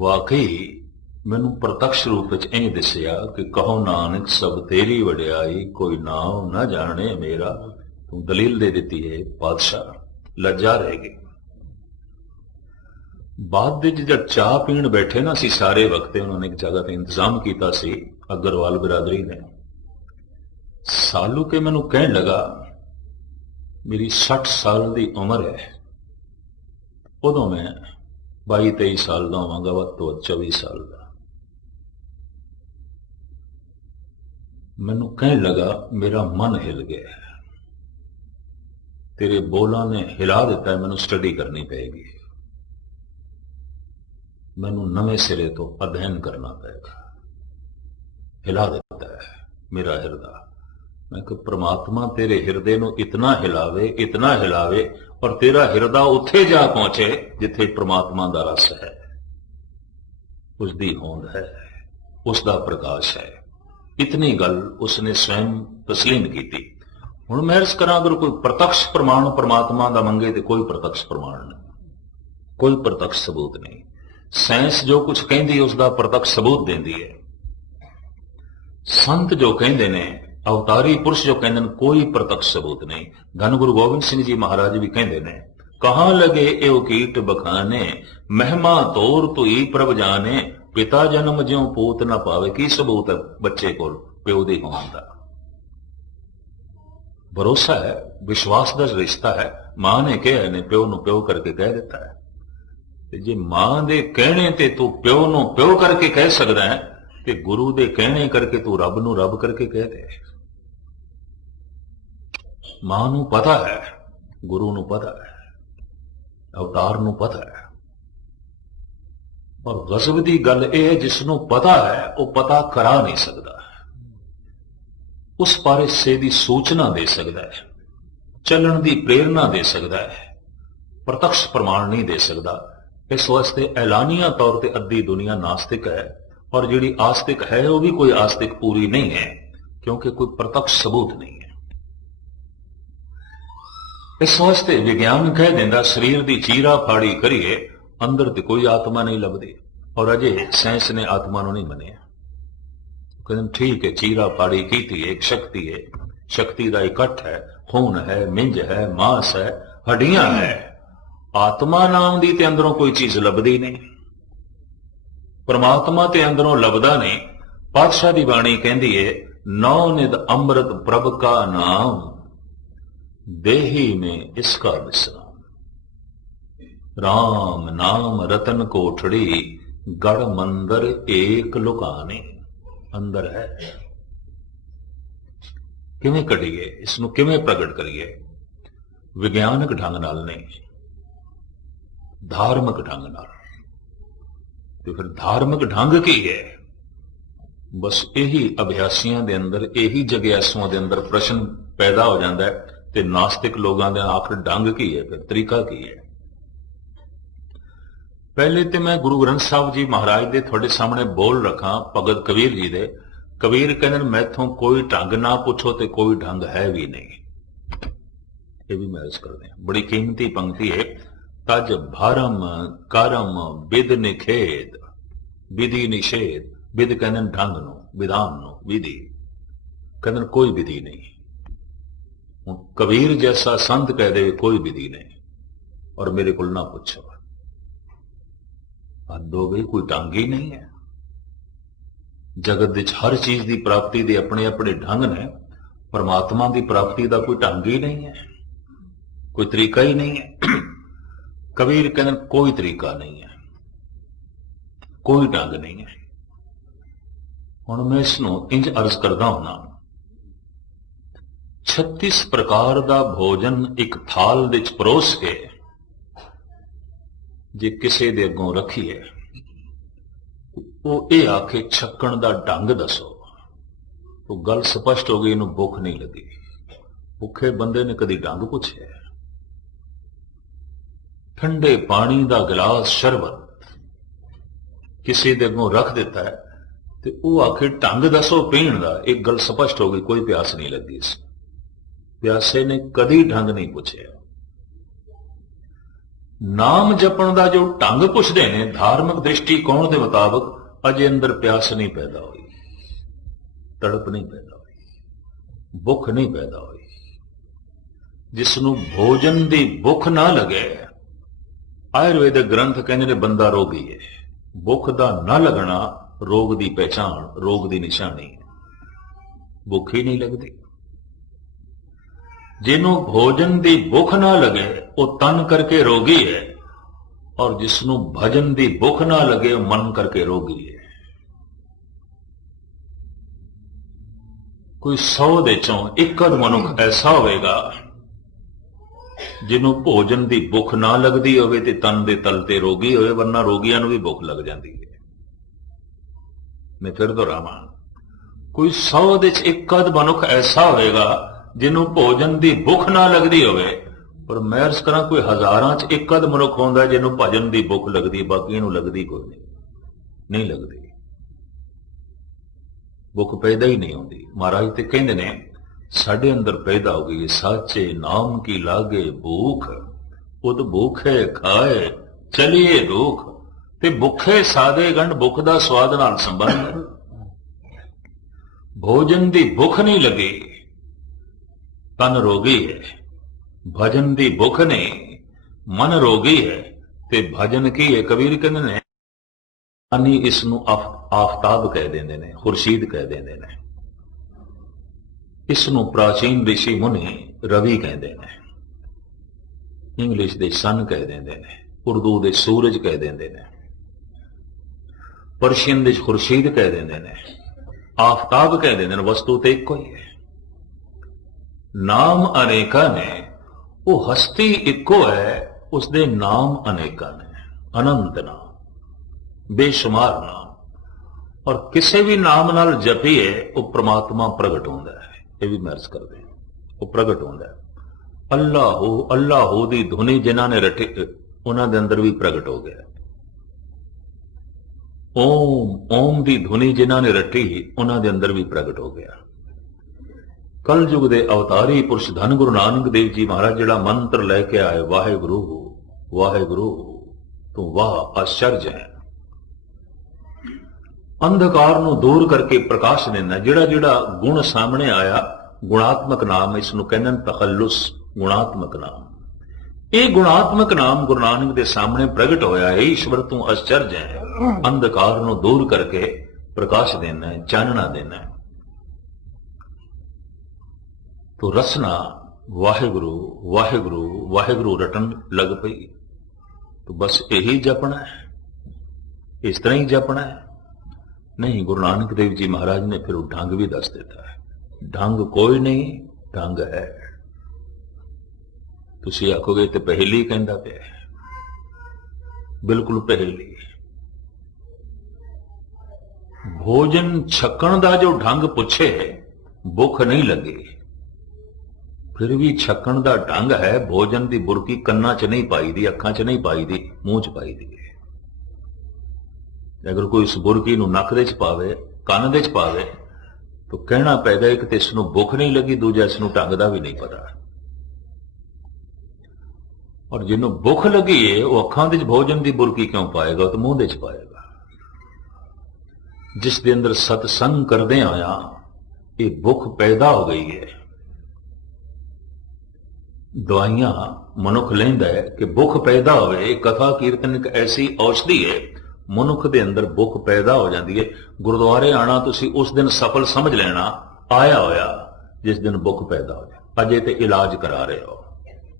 वाकई मैनू प्रत्यक्ष रूप में इंज दसिया कि कहो नानक सब तेरी वड्याई, कोई नाम ना जाने मेरा। तू दलील दे दी है, बादशाह लज्जा रह गई। ਬਾਅਦ ਵਿੱਚ ਜਦ ਚਾਹ ਪੀਣ ਬੈਠੇ ਨਾ ਅਸੀਂ ਸਾਰੇ ਵਕਤੇ, ਉਹਨਾਂ ਨੇ ਇੱਕ ਜਗ੍ਹਾ ਤੇ ਇੰਤਜ਼ਾਮ ਕੀਤਾ ਸੀ ਅਗਰਵਾਲ ਬਿਰਾਦਰੀ ਨੇ। ਸਾਲੂ ਕੇ ਮੈਨੂੰ ਕਹਿਣ ਲੱਗਾ ਮੇਰੀ 60 ਸਾਲ ਦੀ ਉਮਰ ਹੈ, ਉਦੋਂ ਮੈਂ 22-23 ਸਾਲ ਦਾ ਹੋਵਾਂਗਾ, ਵੱਧ ਤੋਂ ਵੱਧ 24 ਸਾਲ ਦਾ। ਮੈਨੂੰ ਕਹਿਣ ਲੱਗਾ ਮੇਰਾ ਮਨ ਹਿਲ ਗਿਆ, ਤੇਰੇ ਬੋਲਾਂ ਨੇ ਹਿਲਾ ਦਿੱਤਾ, ਮੈਨੂੰ ਸਟੱਡੀ ਕਰਨੀ ਪਏਗੀ, ਮੈਨੂੰ ਨਵੇਂ ਸਿਰੇ ਤੋਂ ਅਧਿਐਨ ਕਰਨਾ ਪਏਗਾ। ਹਿਲਾ ਦਿੱਤਾ ਹੈ ਮੇਰਾ ਹਿਰਦਾ। ਮੈਂ ਕਿ ਪ੍ਰਮਾਤਮਾ ਤੇਰੇ ਹਿਰਦੇ ਨੂੰ ਇਤਨਾ ਹਿਲਾਵੇ ਔਰ ਤੇਰਾ ਹਿਰਦਾ ਉੱਥੇ ਜਾ ਪਹੁੰਚੇ ਜਿੱਥੇ ਪ੍ਰਮਾਤਮਾ ਦਾ ਰਸ ਹੈ, ਉਸ ਦੀ ਹੋਂਦ ਹੈ, ਉਸ ਦਾ ਪ੍ਰਕਾਸ਼ ਹੈ। ਇਤਨੀ ਗੱਲ ਉਸਨੇ ਸਵੈਮ ਤਸਲੀਮ ਕੀਤੀ। ਹੁਣ ਮੈਂ ਅਰਜ਼ ਕਰਾਂ, ਅਗਰ ਕੋਈ ਪ੍ਰਤੱਖ ਪ੍ਰਮਾਣ ਪਰਮਾਤਮਾ ਦਾ ਮੰਗੇ ਤੇ ਕੋਈ ਪ੍ਰਤੱਖ ਪ੍ਰਮਾਣ ਨਹੀਂ, ਕੋਈ ਪ੍ਰਤੱਖ ਸਬੂਤ ਨਹੀਂ। ਸਾਇੰਸ ਜੋ ਕੁਝ ਕਹਿੰਦੀ ਉਸ ਦਾ ਪ੍ਰਤੱਖ ਸਬੂਤ ਦਿੰਦੀ ਹੈ। ਸੰਤ ਜੋ ਕਹਿੰਦੇ ਨੇ, ਅਵਤਾਰੀ ਪੁਰਸ਼ ਜੋ ਕਹਿੰਦੇ ਨੇ, ਕੋਈ ਪ੍ਰਤੱਖ ਸਬੂਤ ਨਹੀਂ। ਧੰਨ ਗੁਰੂ ਗੋਬਿੰਦ ਸਿੰਘ ਜੀ ਮਹਾਰਾਜ ਵੀ ਕਹਿੰਦੇ ਨੇ, ਕਹਾਂ ਲਗੇ ਇਹੋ ਕੀਟ ਬਖਾਨੇ, ਮਹਿਮਾ ਤੋਰ ਤੁਈ ਪ੍ਰਭ ਜਾਣੇ, ਪਿਤਾ ਜਨਮ ਜਿਉ ਪੂਤ ਨਾ ਪਾਵੇ। ਕੀ ਸਬੂਤ ਹੈ ਬੱਚੇ ਕੋਲ ਪਿਓ ਦੀ ਹੋਣ ਦਾ? ਭਰੋਸਾ ਹੈ, ਵਿਸ਼ਵਾਸ ਦਾ ਰਿਸ਼ਤਾ ਹੈ। ਮਾਂ ਨੇ ਕਿਹਾ ਨੇ, ਪਿਓ ਨੂੰ ਪਿਓ ਕਰਕੇ ਕਹਿ ਦਿੱਤਾ ਹੈ। ਤੇ ਜੇ ਮਾਂ ਦੇ ਕਹਿਣੇ ਤੇ ਤੂੰ ਪਿਓ ਨੂੰ ਪਿਓ ਕਰਕੇ ਕਹਿ ਸਕਦਾ ਹੈ, ਤੇ ਗੁਰੂ ਦੇ ਕਹਿਣੇ ਕਰਕੇ ਤੂੰ ਰੱਬ ਨੂੰ ਰੱਬ ਕਰਕੇ ਕਹਿ ਦੇ। ਮਾਂ ਨੂੰ ਪਤਾ ਹੈ, ਗੁਰੂ ਨੂੰ ਪਤਾ ਹੈ, ਅਵਤਾਰ ਨੂੰ ਪਤਾ ਹੈ। ਪਰ ਗਜ਼ਬ ਦੀ ਗੱਲ ਇਹ ਹੈ, ਜਿਸ ਨੂੰ ਪਤਾ ਹੈ ਉਹ ਪਤਾ ਕਰਾ ਨਹੀਂ ਸਕਦਾ। ਉਸ ਬਾਰੇ ਸੇ ਦੀ ਸੂਚਨਾ ਦੇ ਸਕਦਾ ਹੈ, ਚੱਲਣ ਦੀ ਪ੍ਰੇਰਨਾ ਦੇ ਸਕਦਾ ਹੈ, ਪ੍ਰਤੱਖ ਪ੍ਰਮਾਣ ਨਹੀਂ ਦੇ ਸਕਦਾ। ਇਸ ਵਾਸਤੇ ਐਲਾਨੀਆ ਤੌਰ ਤੇ ਅੱਧੀ ਦੁਨੀਆ ਨਾਸਤਿਕ ਹੈ, ਔਰ ਜਿਹੜੀ ਆਸਤਿਕ ਹੈ ਉਹ ਵੀ ਕੋਈ ਆਸਤਿਕ ਪੂਰੀ ਨਹੀਂ ਹੈ, ਕਿਉਂਕਿ ਕੋਈ ਪ੍ਰਤੱਖ ਸਬੂਤ ਨਹੀਂ ਹੈ। ਇਸ ਵਾਸਤੇ ਵਿਗਿਆਨ ਕਹਿ ਦਿੰਦਾ ਸਰੀਰ ਦੀ ਚੀਰਾ ਫਾੜੀ ਕਰੀਏ, ਅੰਦਰ ਤੇ ਕੋਈ ਆਤਮਾ ਨਹੀਂ ਲੱਭਦੀ, ਔਰ ਅਜੇ ਸਾਇੰਸ ਨੇ ਆਤਮਾ ਨੂੰ ਨਹੀਂ ਮੰਨਿਆ। ਕਹਿੰਦੇ ਠੀਕ ਹੈ, ਚੀਰਾ ਫਾੜੀ ਕੀਤੀ ਹੈ, ਇੱਕ ਸ਼ਕਤੀ ਹੈ, ਸ਼ਕਤੀ ਦਾ ਇਕੱਠ ਹੈ, ਖੂਨ ਹੈ, ਮਿੰਜ ਹੈ, ਮਾਸ ਹੈ, ਹੱਡੀਆਂ ਹੈ। ਆਤਮਾ ਨਾਮ ਦੀ ਤੇ ਅੰਦਰੋਂ ਕੋਈ ਚੀਜ਼ ਲੱਭਦੀ ਨਹੀਂ। ਪਰਮਾਤਮਾ ਤੇ ਅੰਦਰੋਂ ਲੱਭਦਾ ਨਹੀਂ। ਪਾਤਸ਼ਾਹ ਦੀ ਬਾਣੀ ਕਹਿੰਦੀ ਹੈ, ਨੌ ਨਿਦ ਅੰਮ੍ਰਿਤ ਪ੍ਰਭ ਕਾ ਨਾਮ, ਦੇਹੀ ਮੇ ਇਸਕਾ ਵਿਸਰਾਮ। ਰਾਮ ਨਾਮ ਰਤਨ ਕੋਠੜੀ, ਗੜ ਮੰਦਰ ਏਕ ਲੁਕਾਨੇ। ਅੰਦਰ ਹੈ, ਕਿਵੇਂ ਕੱਢੀਏ ਇਸ ਨੂੰ, ਕਿਵੇਂ ਪ੍ਰਗਟ ਕਰੀਏ? ਵਿਗਿਆਨਕ ਢੰਗ ਨਾਲ ਨਹੀਂ, ਧਾਰਮਿਕ ਢੰਗ ਨਾਲ। ਤੇ ਫਿਰ ਧਾਰਮਿਕ ਢੰਗ ਕੀ ਹੈ? ਬਸ ਇਹੀ ਅਭਿਆਸੀਆਂ ਦੇ ਅੰਦਰ, ਇਹੀ ਜਗਿਆਸੂਆਂ ਦੇ ਅੰਦਰ ਪ੍ਰਸ਼ਨ ਪੈਦਾ ਹੋ ਜਾਂਦਾ ਹੈ। ਤੇ ਨਾਸਤਿਕ ਲੋਕਾਂ ਦੇ ਆਖਰ ਢੰਗ ਕੀ ਹੈ, ਫਿਰ ਤਰੀਕਾ ਕੀ ਹੈ? ਪਹਿਲੇ ਤੇ ਮੈਂ ਗੁਰੂ ਗ੍ਰੰਥ ਸਾਹਿਬ ਜੀ ਮਹਾਰਾਜ ਦੇ ਤੁਹਾਡੇ ਸਾਹਮਣੇ ਬੋਲ ਰੱਖਾਂ, ਭਗਤ ਕਬੀਰ ਜੀ ਦੇ। ਕਬੀਰ ਕਹਿੰਦੇ ਮੈਥੋਂ ਕੋਈ ਢੰਗ ਨਾ ਪੁੱਛੋ ਤੇ ਕੋਈ ਢੰਗ ਹੈ ਵੀ ਨਹੀਂ। ਇਹ ਵੀ ਮੈਂ ਅਰਜ਼ ਕਰਦੇ ਹਾਂ, ਬੜੀ ਕੀਮਤੀ ਪੰਕਤੀ ਹੈ। ਤਜ ਭਰਮ ਕਰਮ ਬਿਦ ਨਿਖੇਦ, ਵਿਧੀ ਨਿਸ਼ੇਧ। ਵਿਧ ਕਹਿੰਦੇ ਢੰਗ ਨੂੰ, ਵਿਧਾਨ ਨੂੰ, ਵਿਧੀ ਕਹਿੰਦੇ ਕੋਈ ਵਿਧੀ ਨਹੀਂ। ਹੁਣ ਕਬੀਰ ਜੈਸਾ ਸੰਤ ਕਹਿ ਦੇ ਕੋਈ ਵਿਧੀ ਨਹੀਂ, ਔਰ ਮੇਰੇ ਕੋਲ ਨਾ ਪੁੱਛੋ। ਹੱਦ ਹੋ ਗਈ, ਕੋਈ ਢੰਗ ਹੀ ਨਹੀਂ ਹੈ। ਜਗਤ ਵਿੱਚ ਹਰ ਚੀਜ਼ ਦੀ ਪ੍ਰਾਪਤੀ ਦੇ ਆਪਣੇ ਆਪਣੇ ਢੰਗ ਨੇ, ਪਰਮਾਤਮਾ ਦੀ ਪ੍ਰਾਪਤੀ ਦਾ ਕੋਈ ਢੰਗ ਹੀ ਨਹੀਂ ਹੈ, ਕੋਈ ਤਰੀਕਾ ਹੀ ਨਹੀਂ ਹੈ। ਕਬੀਰ ਕਹਿੰਦੇ ਕੋਈ ਤਰੀਕਾ ਨਹੀਂ ਹੈ, ਕੋਈ ਢੰਗ ਨਹੀਂ ਹੈ। ਹੁਣ ਮੈਂ ਇਸ ਨੂੰ ਇੰਜ ਅਰਜ਼ ਕਰਦਾ ਹੁਣਾ, 36 ਪ੍ਰਕਾਰ ਦਾ ਭੋਜਨ ਇੱਕ ਥਾਲ ਵਿੱਚ ਪਰੋਸ ਕੇ ਜੇ ਕਿਸੇ ਦੇ ਅੱਗੋਂ ਰੱਖੀਏ, ਉਹ ਇਹ ਆਖੇ ਛਕਣ ਦਾ ਢੰਗ ਦੱਸੋ, ਉਹ ਗੱਲ ਸਪਸ਼ਟ ਹੋ ਗਈ, ਇਹਨੂੰ ਭੁੱਖ ਨਹੀਂ ਲੱਗੀ। ਭੁੱਖੇ ਬੰਦੇ ਨੇ ਕਦੀ ਢੰਗ ਪੁੱਛਿਆ? ਠੰਡੇ ਪਾਣੀ ਦਾ ਗਿਲਾਸ ਸ਼ਰਬਤ ਕਿਸੇ ਦੇ ਅੱਗੋਂ ਰੱਖ ਦਿੱਤਾ ਹੈ ਤੇ ਉਹ ਆਖੇ ਢੰਗ ਦੱਸੋ ਪੀਣ ਦਾ, ਇੱਕ ਗੱਲ ਸਪਸ਼ਟ ਹੋ ਗਈ, ਕੋਈ ਪਿਆਸ ਨਹੀਂ ਲੱਗੀ। ਇਸ ਪਿਆਸੇ ਨੇ ਕਦੀ ਢੰਗ ਨਹੀਂ ਪੁੱਛਿਆ। ਨਾਮ ਜਪਣ ਦਾ ਜੋ ਢੰਗ ਪੁੱਛਦੇ ਨੇ ਧਾਰਮਿਕ ਦ੍ਰਿਸ਼ਟੀਕੋਣ ਦੇ ਮੁਤਾਬਕ, ਅਜੇ ਅੰਦਰ ਪਿਆਸ ਨਹੀਂ ਪੈਦਾ ਹੋਈ, ਤੜਪ ਨਹੀਂ ਪੈਦਾ ਹੋਈ, ਭੁੱਖ ਨਹੀਂ ਪੈਦਾ ਹੋਈ। ਜਿਸ ਨੂੰ ਭੋਜਨ ਦੀ ਭੁੱਖ ਨਾ ਲੱਗੇ, ਆਯੁਰਵੇਦਿਕ ਗ੍ਰੰਥ ਕਹਿੰਦੇ ਨੇ ਬੰਦਾ ਰੋਗੀ ਹੈ। ਭੁੱਖ ਦਾ ਨਾ ਲੱਗਣਾ ਰੋਗ ਦੀ ਪਹਿਚਾਣ, ਰੋਗ ਦੀ ਨਿਸ਼ਾਨੀ ਹੈ। ਭੁੱਖ ਹੀ ਨਹੀਂ ਲੱਗਦੀ। ਜਿਹਨੂੰ ਭੋਜਨ ਦੀ ਭੁੱਖ ਨਾ ਲਗੇ ਉਹ ਤਨ ਕਰਕੇ ਰੋਗੀ ਹੈ, ਔਰ ਜਿਸਨੂੰ ਭਜਨ ਦੀ ਭੁੱਖ ਨਾ ਲਗੇ ਉਹ ਮਨ ਕਰਕੇ ਰੋਗੀ ਹੈ। ਕੋਈ 100 ਦੇ ਚੋਂ ਇੱਕ ਅੱਧ ਮਨੁੱਖ ਐਸਾ ਹੋਵੇਗਾ ਜਿਹਨੂੰ ਭੋਜਨ ਦੀ ਭੁੱਖ ਨਾ ਲੱਗਦੀ ਹੋਵੇ ਤੇ ਤਨ ਦੇ ਤਲ ਤੇ ਰੋਗੀ ਹੋਵੇ, ਵਰਨਾ ਰੋਗੀਆਂ ਨੂੰ ਵੀ ਭੁੱਖ ਲੱਗ ਜਾਂਦੀ ਹੈ। ਮੈਂ ਫਿਰ ਦੁਹਰਾਵਾਂ, ਕੋਈ 100 ਦੇ ਚ ਇੱਕ ਅੱਧ ਮਨੁੱਖ ਐਸਾ ਹੋਵੇਗਾ ਜਿਹਨੂੰ ਭੋਜਨ ਦੀ ਭੁੱਖ ਨਾ ਲੱਗਦੀ ਹੋਵੇ, ਪਰ ਮੈਂ ਅਰਜ਼ ਕਰਾਂ ਕੋਈ ਹਜ਼ਾਰਾਂ ਚ ਇੱਕ ਅੱਧ ਮਨੁੱਖ ਹੁੰਦਾ ਜਿਹਨੂੰ ਭਜਨ ਦੀ ਭੁੱਖ ਲੱਗਦੀ, ਬਾਕੀਆਂ ਨੂੰ ਲੱਗਦੀ ਕੋਈ ਨਹੀਂ ਲੱਗਦੀ। ਭੁੱਖ ਪੈਦਾ ਹੀ ਨਹੀਂ ਹੁੰਦੀ। ਮਹਾਰਾਜ ਤੇ ਕਹਿੰਦੇ ਨੇ ਸਾਡੇ ਅੰਦਰ ਪੈਦਾ ਹੋ ਗਈ ਸਾਚੇ ਨਾਮ ਕੀ ਲਾਗੇ ਭੂਖ, ਉਦ ਭੂਖੇ ਖਾਏ ਚਲੀਏ ਦੁੱਖ। ਤੇ ਭੁੱਖੇ ਸਾਦੇ ਗੰਢ ਭੁੱਖ ਦਾ ਸਵਾਦ ਨਾਲ ਸੰਬੰਧ। ਭੋਜਨ ਦੀ ਭੁੱਖ ਨਹੀਂ ਲੱਗੀ ਤਨ ਰੋਗੀ ਹੈ, ਭਜਨ ਦੀ ਭੁੱਖ ਨਹੀਂ ਮਨ ਰੋਗੀ ਹੈ। ਤੇ ਭਜਨ ਕੀ ਹੈ? ਕਬੀਰ ਕਹਿੰਦੇ ਨੇ ਅਨੀ ਇਸ ਨੂੰ ਆਫਤਾਬ ਕਹਿ ਦਿੰਦੇ ਨੇ, ਖੁਰਸ਼ੀਦ ਕਹਿ ਦਿੰਦੇ ਨੇ। ਇਸ ਨੂੰ ਪ੍ਰਾਚੀਨ ਰਿਸ਼ੀ ਮੁਨੀ ਰਵੀ ਕਹਿੰਦੇ ਨੇ, ਇੰਗਲਿਸ਼ ਦੇ ਸਨ ਕਹਿ ਦਿੰਦੇ ਨੇ, ਉਰਦੂ ਦੇ ਸੂਰਜ ਕਹਿ ਦਿੰਦੇ ਨੇ, ਪਰਸ਼ੀਅਨ ਦੇ ਖੁਰਸ਼ੀਦ ਕਹਿ ਦਿੰਦੇ ਨੇ, ਆਫਤਾਬ ਕਹਿ ਦਿੰਦੇ ਨੇ। ਵਸਤੂ ਤੇ ਇੱਕੋ ਹੀ ਹੈ। ਨਾਮ ਅਨੇਕਾਂ ਨੇ, ਉਹ ਹਸਤੀ ਇੱਕੋ ਹੈ, ਉਸਦੇ ਨਾਮ ਅਨੇਕਾਂ ਨੇ। ਅਨੰਤ ਨਾਮ, ਬੇਸ਼ੁਮਾਰ ਨਾਮ। ਔਰ ਕਿਸੇ ਵੀ ਨਾਮ ਨਾਲ ਜਪੀਏ ਉਹ ਪ੍ਰਮਾਤਮਾ ਪ੍ਰਗਟ ਹੁੰਦਾ ਹੈ। ਇਹ ਵੀ ਮਰਜ਼ ਕਰਦੇ ਉਹ ਪ੍ਰਗਟ ਹੁੰਦਾ ਹੈ। ਅੱਲਾਹੂ ਅੱਲਾਹੂ ਦੀ ਧੁਨੀ ਜਿਨ੍ਹਾਂ ਨੇ ਰੱਟੀ ਉਹਨਾਂ ਦੇ ਅੰਦਰ ਵੀ ਪ੍ਰਗਟ ਹੋ ਗਿਆ। ਓਮ ਓਮ ਦੀ ਧੁਨੀ ਜਿਨ੍ਹਾਂ ਨੇ ਰੱਟੀ ਉਹਨਾਂ ਦੇ ਅੰਦਰ ਵੀ ਪ੍ਰਗਟ ਹੋ ਗਿਆ। ਕਲਯੁਗ ਦੇ ਅਵਤਾਰੀ ਪੁਰਸ਼ ਧੰਨ ਗੁਰੂ ਨਾਨਕ ਦੇਵ ਜੀ ਮਹਾਰਾਜ ਜਿਹੜਾ ਮੰਤਰ ਲੈ ਕੇ ਆਏ, ਵਾਹਿਗੁਰੂ ਵਾਹਿਗੁਰੂ ਤੂੰ ਵਾਹ ਆਸ਼ਚਰਜ ਹੈ। ਅੰਧਕਾਰ ਨੂੰ ਦੂਰ ਕਰਕੇ ਪ੍ਰਕਾਸ਼ ਦੇਣਾ। ਜਿਹੜਾ ਜਿਹੜਾ ਗੁਣ ਸਾਹਮਣੇ ਆਇਆ, ਗੁਣਾਤਮਕ ਨਾਮ, ਇਸ ਨੂੰ ਕਹਿੰਦੇ ਨੇ ਤਖੱਲੁਸ, ਗੁਣਾਤਮਕ ਨਾਮ। ਇਹ ਗੁਣਾਤਮਕ ਨਾਮ ਗੁਰੂ ਨਾਨਕ ਦੇ ਸਾਹਮਣੇ ਪ੍ਰਗਟ ਹੋਇਆ ਹੈ। ਈਸ਼ਵਰ ਤੂੰ ਆਸ਼ਚਰਜ ਹੈ। ਅੰਧਕਾਰ ਨੂੰ ਦੂਰ ਕਰਕੇ ਪ੍ਰਕਾਸ਼ ਦੇਣਾ ਹੈ, ਚਾਨਣਾ ਦੇਣਾ ਹੈ। ਤੋ ਰਸਨਾ ਵਾਹਿਗੁਰੂ ਵਾਹਿਗੁਰੂ ਵਾਹਿਗੁਰੂ ਰਟਣ ਲੱਗ ਪਈ। ਤੋ ਬਸ ਇਹੀ ਜਪਣਾ ਹੈ, ਇਸ ਤਰ੍ਹਾਂ ਹੀ ਜਪਣਾ ਹੈ। ਨਹੀਂ, ਗੁਰੂ ਨਾਨਕ ਦੇਵ ਜੀ ਮਹਾਰਾਜ ਨੇ ਫਿਰ ਉਹ ਢੰਗ ਵੀ ਦੱਸ ਦਿੱਤਾ ਹੈ। ਢੰਗ ਕੋਈ ਨਹੀਂ, ਢੰਗ ਹੈ। ਤੁਸੀਂ ਆਖੋਗੇ ਤੇ ਪਹਿਲੀ ਕਹਿੰਦਾ ਪਿਆ, ਬਿਲਕੁਲ ਪਹਿਲੀ। ਭੋਜਨ ਛਕਣ ਦਾ ਜੋ ਢੰਗ ਪੁੱਛੇ, ਭੁੱਖ ਨਹੀਂ ਲੱਗੀ, ਫਿਰ ਵੀ ਛਕਣ ਦਾ ਢੰਗ ਹੈ। ਭੋਜਨ ਦੀ ਬੁਰਕੀ ਕੰਨਾਂ 'ਚ ਨਹੀਂ ਪਾਈ ਦੀ, ਅੱਖਾਂ 'ਚ ਨਹੀਂ ਪਾਈ ਦੀ, ਮੂੰਹ 'ਚ ਪਾਈ ਦੀ ਹੈ। ਅਗਰ ਕੋਈ ਇਸ ਬੁਰਕੀ ਨੂੰ ਨੱਕ ਦੇ 'ਚ ਪਾਵੇ, ਕੰਨ ਦੇ 'ਚ ਪਾਵੇ, ਤਾਂ ਕਹਿਣਾ ਪੈਦਾ ਇੱਕ ਤੇ ਇਸ ਨੂੰ ਭੁੱਖ ਨਹੀਂ ਲੱਗੀ, ਦੂਜਾ ਇਸ ਨੂੰ ਢੰਗ ਦਾ ਵੀ ਨਹੀਂ ਪਤਾ। ਔਰ ਜਿਹਨੂੰ ਭੁੱਖ ਲੱਗੀ ਹੈ ਉਹ ਅੱਖਾਂ ਦੇ 'ਚ ਭੋਜਨ ਦੀ ਬੁਰਕੀ ਕਿਉਂ ਪਾਏਗਾ? ਉਹ ਤਾਂ ਮੂੰਹ ਦੇ 'ਚ ਪਾਏਗਾ। ਜਿਸ ਦੇ ਅੰਦਰ ਸਤਸੰਗ ਕਰਦੇ ਆਇਆ ਇਹ ਭੁੱਖ ਪੈਦਾ ਹੋ ਗਈ ਹੈ। ਦਵਾਈਆਂ ਮਨੁੱਖ ਲੈਂਦਾ ਹੈ ਕਿ ਭੁੱਖ ਪੈਦਾ ਹੋਵੇ। ਕਥਾ ਕੀਰਤਨ ਇੱਕ ਐਸੀ ਔਸ਼ਧੀ ਹੈ, ਮਨੁੱਖ ਦੇ ਅੰਦਰ ਭੁੱਖ ਪੈਦਾ ਹੋ ਜਾਂਦੀ ਹੈ। ਗੁਰਦੁਆਰੇ ਆਣਾ ਤੁਸੀਂ ਉਸ ਦਿਨ ਸਫਲ ਸਮਝ ਲੈਣਾ ਆਇਆ ਹੋਇਆ ਜਿਸ ਦਿਨ ਭੁੱਖ ਪੈਦਾ ਹੋ ਜਾਏ। ਅਜੇ ਤੇ ਇਲਾਜ ਕਰਾ ਰਹੇ ਹੋ,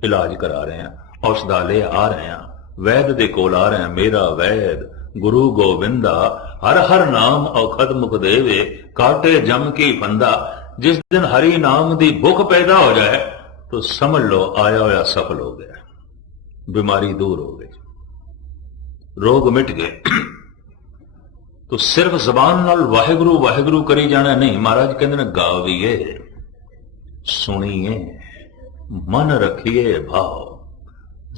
ਇਲਾਜ ਕਰਾ ਰਹੇ ਆ, ਔਸ਼ਧਾਲੇ ਆ ਰਹੇ ਆ, ਵੈਦ ਦੇ ਕੋਲ ਆ ਰਹੇ ਆ। ਮੇਰਾ ਵੈਦ ਗੁਰੂ ਗੋਬਿੰਦਾ, ਹਰ ਹਰ ਨਾਮ ਔਖਦ ਮੁਖ ਦੇਵੇ, ਕਾਟੇ ਜਮ ਕੀ ਫੰਦਾ। ਜਿਸ ਦਿਨ ਹਰੀ ਨਾਮ ਦੀ ਭੁੱਖ ਪੈਦਾ ਹੋ ਜਾਏ तो समझ लो आया होया सफल हो गया, बीमारी दूर हो गई, रोग मिट गए। तो सिर्फ जबान नाल वाहिगुरु वाहिगुरु करी जाना नहीं। महाराज कहते ने गावीए, सुनिए, मन रखिए भाव।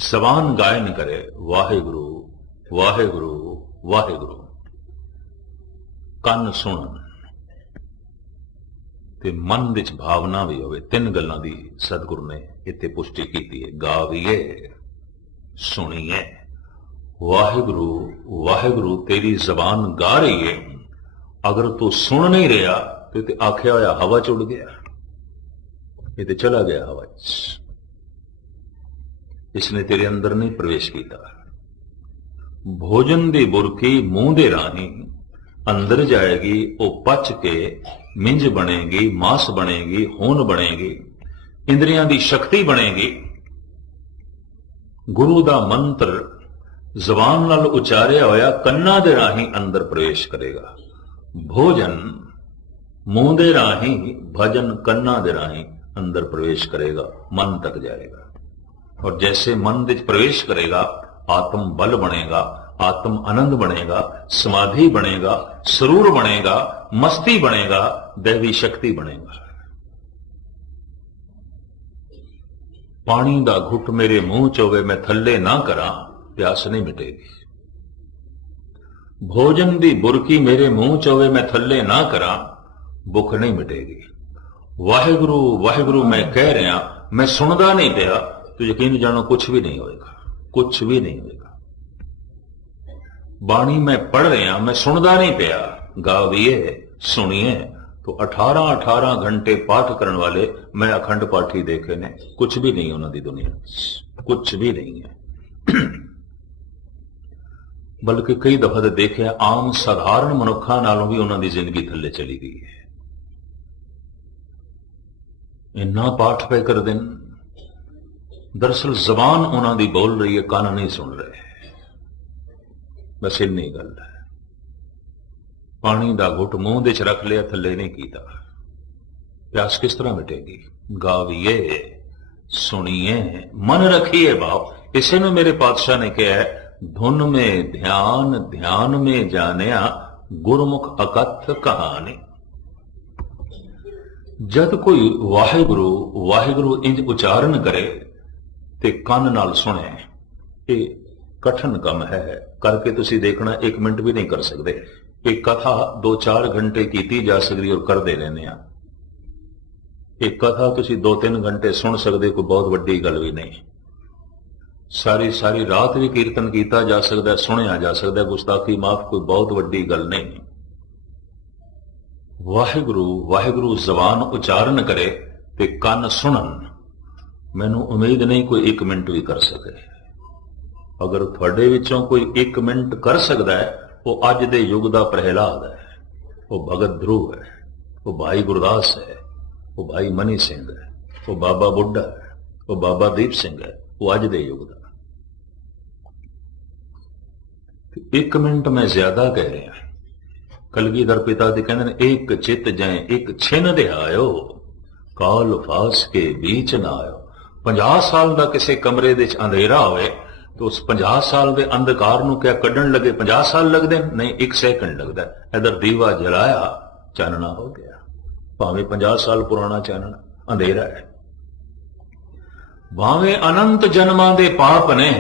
जबान गायन करे वाहिगुरु वाहिगुरु वाहिगुरु, ਕੰਨ ਸੁਣਨ ਤੇ ਮਨ ਵਿੱਚ ਭਾਵਨਾ ਵੀ ਹੋਵੇ। ਤਿੰਨ ਗੱਲਾਂ ਦੀ ਸਤਿਗੁਰੂ ਨੇ ਇੱਥੇ ਪੁਸ਼ਟੀ ਕੀਤੀ ਹੈ। ਗਾਵੀਏ, ਸੁਣੀਏ, ਵਾਹਿਗੁਰੂ ਵਾਹਿਗੁਰੂ ਤੇਰੀ ਜ਼ਬਾਨ ਗਾ ਰਹੀ ਹੈ। ਅਗਰ ਤੂੰ ਸੁਣ ਨਹੀਂ ਰਿਹਾ ਤੇ ਆਖਿਆ ਹੋਇਆ ਹਵਾ ਚ ਉੱਡ ਗਿਆ, ਇਹ ਤੇ ਚਲਾ ਗਿਆ ਹਵਾ ਚ, ਇਸਨੇ ਤੇਰੇ ਅੰਦਰ ਨਹੀਂ ਪ੍ਰਵੇਸ਼ ਕੀਤਾ। भोजन दी बुरकी मूंह दे राही अंदर जाएगी, वो पच के मिंज बनेगी, मांस बनेगी, खून बनेगी, इंद्रियां दी शक्ति बनेगी। गुरु दा मंत्र जबान नाल उचारिया होया कन्ना दे राही अंदर प्रवेश करेगा। भोजन मूंह दे राही, भजन कन्ना दे राही अंदर प्रवेश करेगा, मन तक जाएगा। और जैसे मन विच प्रवेश करेगा, आत्म बल बनेगा, आत्म आनंद बनेगा, समाधि बनेगा, सरूर बनेगा, मस्ती बनेगा, दैवी शक्ति बनेगा। पानी दा घुट मेरे मुंह च होवे मैं थल्ले ना करा, प्यास नहीं मिटेगी। भोजन दी बुरकी मेरे मुंह च होवे मैं थल्ले ना करा, भुख नहीं मिटेगी। वाहिगुरु वाहिगुरु मैं कह रहा, मैं सुनदा नहीं पिया, तो यकीन जानो कुछ भी नहीं होएगा, कुछ भी नहीं होएगा। बाणी मैं पढ़ रहा, मैं सुनदा नहीं पिया, गाविए सुनिए। तो 18-18 घंटे पाठ करने वाले मैं अखंड पाठी देखे ने, कुछ भी नहीं उन्होंने दुनिया, कुछ भी नहीं है। बल्कि कई दफा तो देखे आम साधारण मनुखा नालों भी उन्होंने जिंदगी थले चली गई है। इन्ना पाठ पे कर दिन, दरअसल जबान उन्होंने बोल रही है, कान नहीं सुन रहे। बस इन्नी गल है। पानी दा घुट मुंह दे च रख लिया, थले नहीं कीता, प्यास किस तरह मिटेगी। गाविए सुनिए मन रखिए भाव। इसे ने मेरे पातशाह ने कहा है, धुन में ध्यान ध्यान में जानिया, गुरमुख अकथ कहानी। जद कोई वाहिगुरु वाहिगुरु इंज उचारण करे ते कन नाल सुने, ये कठिन कम है, करके तुसी देखना 1 मिनट भी नहीं कर सकते। एक कथा 2-4 घंटे कीती जा सकती और करते रहने। एक कथा तुसी 2-3 घंटे सुन सकते, कोई बहुत वड्डी गल भी नहीं। सारी सारी रात भी कीर्तन किया जा सकता, सुनिया जा सकता, गुस्ताखी माफ, कोई बहुत वड्डी गल नहीं। वाहिगुरु वाहिगुरु जबान उचारण करे ते कन सुनन, मैनू उम्मीद नहीं कोई 1 मिनट भी कर सके। अगर थोड़े विचों कोई 1 मिनट कर सकता है, वो अज दे युग दा प्रहलाद है, वो भगत ध्रुव है, वो भाई गुरदास है, वो भाई मनी सिंह है, वो बाबा बुड्ढा है, वो बाबा दीप सिंह है, वो अज दे युग दा। 1 मिनट मैं ज्यादा कह रहा। कलगीधर पिता दी कहंदे ने, एक चित जाए एक छिन दे आयो, काल फास के बीच ना आयो। 50 साल का किसी कमरे दे अंधेरा होए, तो उस 50 साल के अंधकार नूं क्या कड्ढण लगे 50 साल लगते नहीं, 1 सेकंड लगता है। इधर दीवा जलाया, चानना हो गया, भावें 50 साल पुराना चानना, अंधेरा है। भावें अनंत जन्मां दे पाप ने,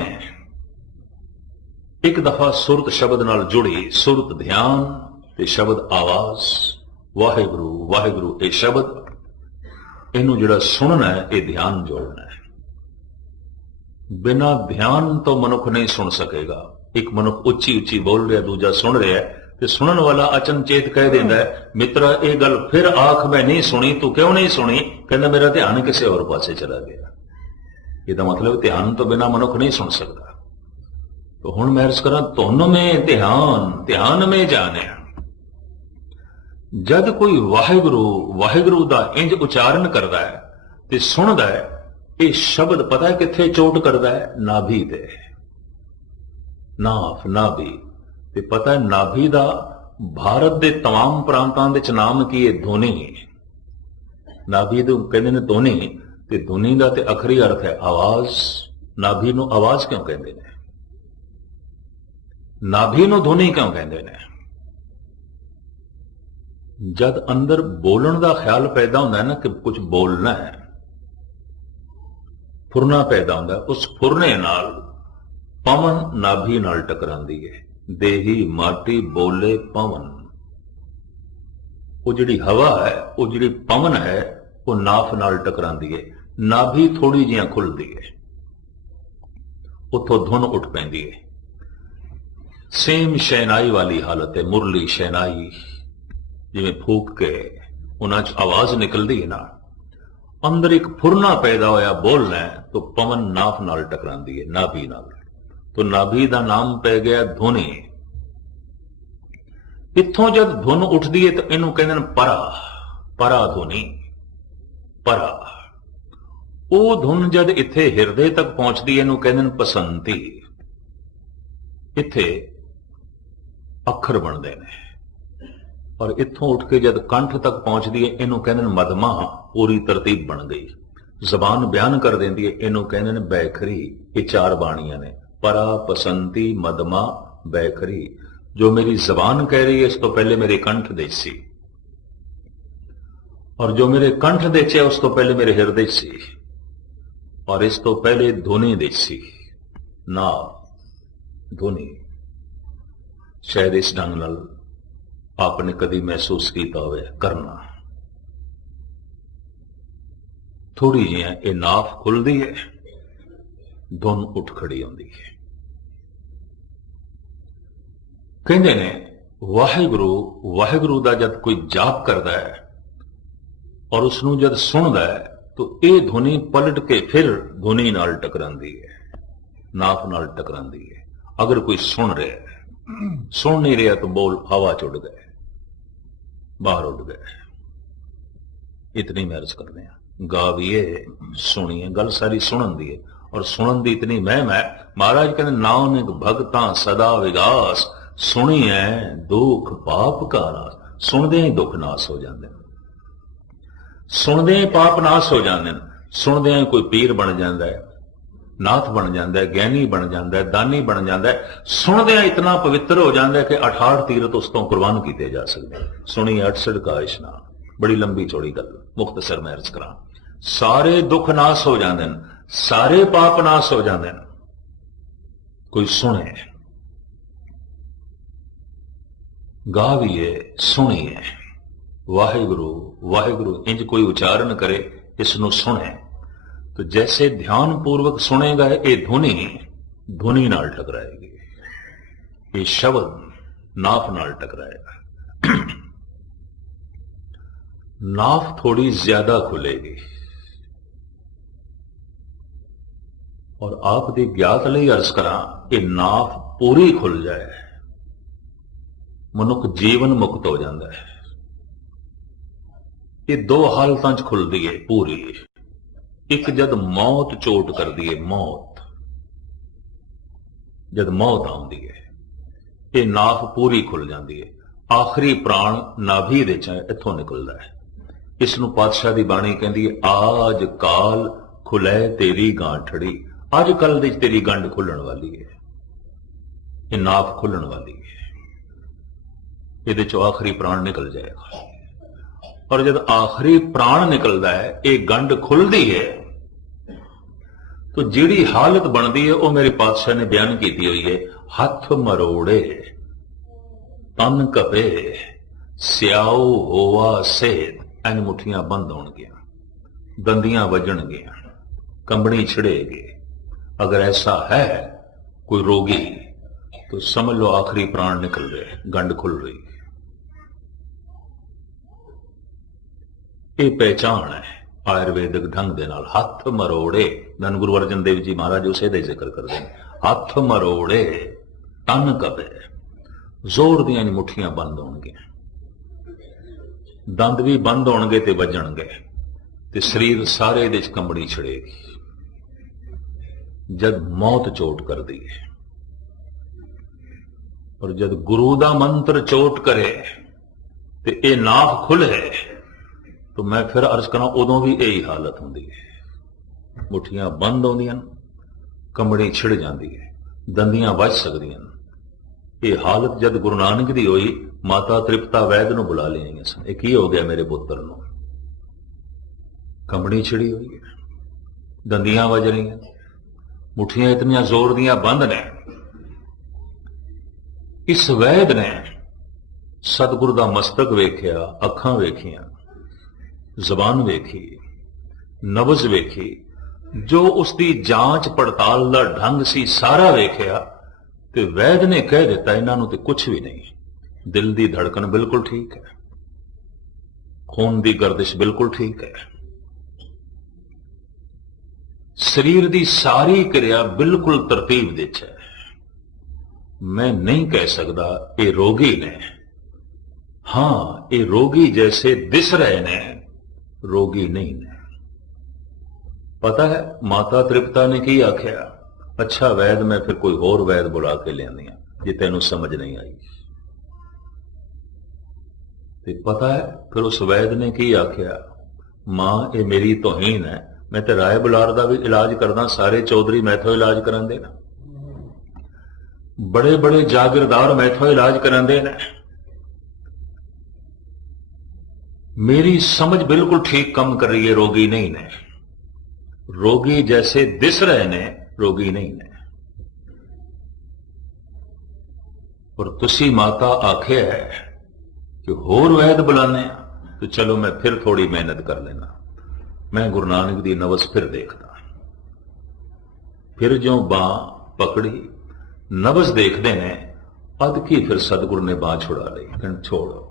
एक दफा सुरत शब्द नाल जुड़ी, सुरत ध्यान ते शब्द आवाज, वाहिगुरु वाहिगुरु ये शब्द, इनू जिहड़ा सुनना है, ये ध्यान जोड़ना है। बिना ध्यान तो मनुख नहीं सुन सकेगा। एक मनुख उच्ची उच्ची बोल रहा, दूजा सुन रहा है, तो सुनन वाला अचनचेत कह देता है, मित्रा ये गल फिर आख मैं नहीं सुनी, तू क्यों नहीं सुनी? कहना मेरा ध्यान किसी और पासे चला गया। ये तो मतलब ध्यान तो बिना मनुख नहीं सुन सकता। तो हुण मैं अर्ज करा, तुन में ध्यान ध्यान में जाने। जद कोई वाहिगुरु वाहिगुरु दा इंज उचारण करता है ते सुनदा है, ये शब्द पता है किथे चोट करता है? नाभि ते, नाफ नाभि ते पता है नाभि दा भारत दे तमाम प्रांतां दे च नाम की है? ध्वनि। नाभि दे कहंदे ने ध्वनि, ते ध्वनि दा ते अखरी अर्थ है आवाज। नाभि नूं आवाज क्यों कहंदे ने? नाभि नूं ध्वनि क्यों कहंदे ने? जद अंदर बोलण दा ख्याल पैदा होंदा है ना कि कुछ बोलना है, फुरना पैदा होंदा है, उस फुरने नाल पवन नाभि नाल टकरांदी है। देही माटी बोले पवन, वो जिहड़ी हवा है, वो जिहड़ी पवन है, वो नाफ नाल टकरांदी है। नाभि थोड़ी जिहा खुलदी है, उथों धुन उठ पैंदी है। सेम शहनाई वाली हालत है, मुरली शहनाई जिवें फूक के उन्हां च आवाज निकलदी है ना, अंदर एक फुरना पैदा होया बोलना है, तो पवन नाफ नाल टकरांदी है, नाभि नाल। तो नाभि का नाम पै गया धुनी। इत्थों जब धुन उठती है तो इनू कहते हैं परा, परा धुनी, परा। वो धुन जद इत्थे हिरदे तक पहुंचती है इनू कहते हैं पसंती। इत्थे अखर बनते हैं और इत्थों उठ के जब कंठ तक पहुंचती है इनू कहते हैं मदमा, पूरी तरतीब बन गई। जबान बयान कर देती है इनू कहते हैं बैखरी। ये चार बाणियां ने, परा, पसंती, मदमा, बैखरी। जो मेरी जबान कह रही है इस तो पहले मेरे कंठ देसी, और जो मेरे कंठ देचे उस तो पहले मेरे हृदय सी, और इस तो पहले धुनी देसी ना धुनी। शायद इस ढंग नाल आपने कभी महसूस किया हो करना। थोड़ी जी ये नाफ खुलती है, धुन उठ खड़ी आती है। कहते ने वाहिगुरु, वाहिगुरु का जब कोई जाप करता है और उसनों जब सुनता है तो ये धुनी पलट के फिर धुनी नाल टकरांदी है, नाफ नाल टकरांदी है। अगर कोई सुन रहा है, सुन नहीं रहा तो बोल हवा च उड़ गए, बाहर उड़ गए। इतनी महर्ज करते हैं। गाविए, सुनिए, गल सारी सुनन दी है, और सुनन दी इतनी महिम है। महाराज कहते नानक भगतां सदा विगास, सुनी है दुख पाप का नाश। सुनदे ही दुख नाश हो जाते हैं, सुनदे ही पाप नाश हो जाते हैं। सुनदे ही कोई पीर बन जाता है, नाथ बन जाता है, ज्ञानी बन जाता है, दानी बन जाता है। सुनदे इतना पवित्र हो जाता है कि 68 तीरथ उस तो कुर्बान किए जा सकते हैं। सुनी 68 का इशनान, बड़ी लंबी चौड़ी गल, मुख्तसर में अर्ज करा। सारे दुख नाश हो जाते हैं, सारे पाप नाश हो जाते हैं। कोई सुने, गाविए, सुनिए, वाहिगुरु वाहिगुरु इंज कोई उच्चारण करे, इसनु सुने तो जैसे ध्यान पूर्वक सुनेगा ये धुनी, धुनी नाल टकराएगी। ये शब्द नाफ नाल टकराएगा। नाफ थोड़ी ज्यादा खुलेगी, और आप दी ज्ञात लई अर्ज करा कि नाफ पूरी खुल जाए, मनुख जीवन मुक्त हो जाता है। ये दो हालतां च खुलदी है पूरी। एक जद मौत चोट कर दी है, मौत जद मौत आती है ये नाफ पूरी खुल जाती है। आखिरी प्राण नाभि दे इथों निकलता है। इसनू पातशाह की बाणी कहती है, आज काल खुलै तेरी गांठड़ी। अज कल दी तेरी गंढ खुलण वाली है, ये नाफ खुलण वाली है। ये चो आखिरी प्राण निकल जाएगा, और जब आखिरी प्राण निकलता है ये गंढ खुलती है तो जिहड़ी हालत बनती है वह मेरे पातशाह ने बयान की हुई है। हथ मरोड़े तन कपे स्याओ होवा सेत। इन मुठियां बंद होणगियां, दंदियां वजणगियां, कंबनी छिड़ेगी। अगर ऐसा है कोई रोगी तो समझ लो आखिरी प्राण निकल रहे, गंढ खुल रही। ये पहचान है आयुर्वेदिक ढंग दे नाल। हथ मरोड़े, धन गुरु अर्जन देव जी महाराज उसे दे जिक्र करते हैं। हथ मरोड़े तन कपे, जोर दियां मुठियां बंद होणगियां, दंद भी बंद होणगे ते वजणगे, ते शरीर सारे दे कंबड़ी छिड़ेगी। जद मौत चोट कर दी है, और जद गुरु दा मंत्र चोट करे ते ये नाफ खुले तो मैं फिर अर्ज करा उदों भी यही हालत होंदी है। मुठियां बंद होंदियां, कंबड़ी छिड़ जाती है, दंदियां वज सकदियां। ये हालत जद गुरु नानक दी होई, माता तृप्ता वैद नूं बुला लिया सन। ये की हो गया मेरे पुत्र नूं? कंबड़ी छिड़ी हुई है, दंदियां वज रही, मुठियां इतनियां जोर दियां बंद ने। इस वैद ने सतगुरु दा मस्तक वेख्या, अखां वेखियां, जबान वेखी, नब्ज वेखी, जो उसकी जांच पड़ताल का ढंग सी सारा वेख्या, ते वैद ने कह दिता इन्हों तो कुछ भी नहीं। दिल की धड़कन बिल्कुल ठीक है, खून की गर्दिश बिल्कुल ठीक है, शरीर की सारी क्रिया बिल्कुल तरतीब विच है। मैं नहीं कह सकता ये रोगी ने, हाँ ये रोगी जैसे दिस रहे ने, रोगी नहीं ने। पता है माता तृप्ता ने की आख्या, अच्छा वैद मैं फिर कोई होर वैद बुला के लियानी जे तेनों समझ नहीं आई। ते पता है फिर उस वैद ने की आख्या, मां ये मेरी तोहीन है, मैं तो राय बुलार का भी इलाज करदा, सारे चौधरी मैथों इलाज करांदे ना, बड़े बड़े जागीरदार मैथों इलाज करांदे ने, मेरी समझ बिल्कुल ठीक कम कर रही है, रोगी नहीं ने। रोगी जैसे दिस रहे ने, रोगी नहीं ने। और तुसी माता आखे है कि होर वैद बुलाने, तो चलो मैं फिर थोड़ी मेहनत कर लेना, मैं गुरु नानक दी नवस फिर देखदा। फिर जो बां पकड़ी नवस देखते ने, अद की फिर सतगुरु ने बां छुड़ा ली, कहन छोड़ो।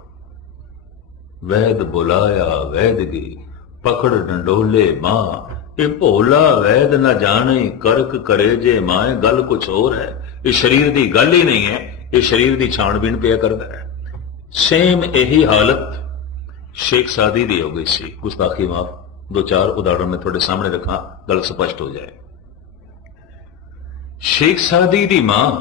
वैद बुलाया वैदगी पकड़ डंडोले मां, ये भोला वैद न जाने करक करे जे माए। गल कुछ और है, ये शरीर की गल ही नहीं है, ये शरीर की छाणबीन पिया करता है। सेम यही हालत शेख सादी दी हो गई सी, गुस्ताखी माफ, दो चार उदाहरण मैं थोड़े सामने रखा, गल स्पष्ट हो जाए। शेख सादी दी मां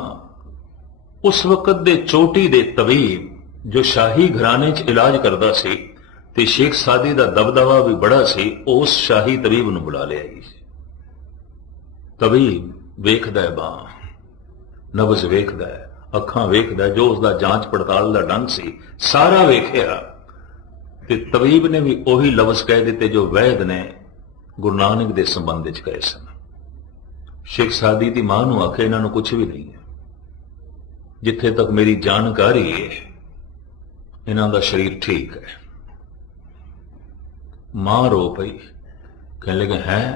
उस वक्त दे चोटी दे तबीब जो शाही घराने च इलाज करता सी, ते शेख सादी दा दबदबा भी बड़ा सी, उस शाही तबीब नूं बुला लिया। तबीब वेखदा है बां, नब्ज वेखदा है, अखां वेखदा है, जो उसका जांच पड़ताल का ढंग सी सारा वेखिया, ते तबीब ने भी उही लफ्ज कह दिते जो वैद ने गुरु नानक के संबंध च कहे सन। शेख सादी की मां नूं आखे इन्हां नूं कुछ भी नहीं है, जिथे तक मेरी जानकारी है इन्हां दा शरीर ठीक है। मां रो पई, कहने लगे हैं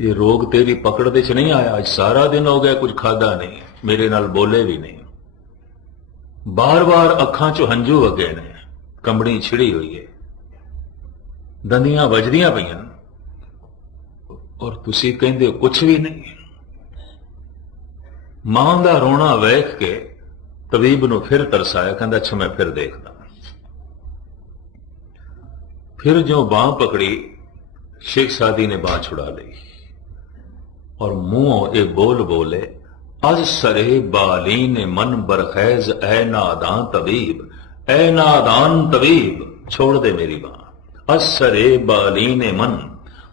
ये रोग तेरी पकड़ दे च नहीं आया, आज सारा दिन हो गया कुछ खादा नहीं, मेरे नाल बोले भी नहीं, बार बार अखां चो हंझू वगे ने, कंबड़ी छिड़ी हुई है, दंदियां वजदियां पईयां, और तुसी कहंदे हो कुछ भी नहीं। मां दा रोना वेख के तबीब नूं फिर तरसाया, कहंदा अच्छा मैं फिर देखदा। फिर जो बांह पकड़ी, शेख सादी ने बांह छुड़ा ली और मुंहों ये बोल बोले, अज सरे बालीन मन बरखैज ए नादान तबीब, ए नादान तबीब, छोड़ दे मेरी बांह। अज सरे बालीन मन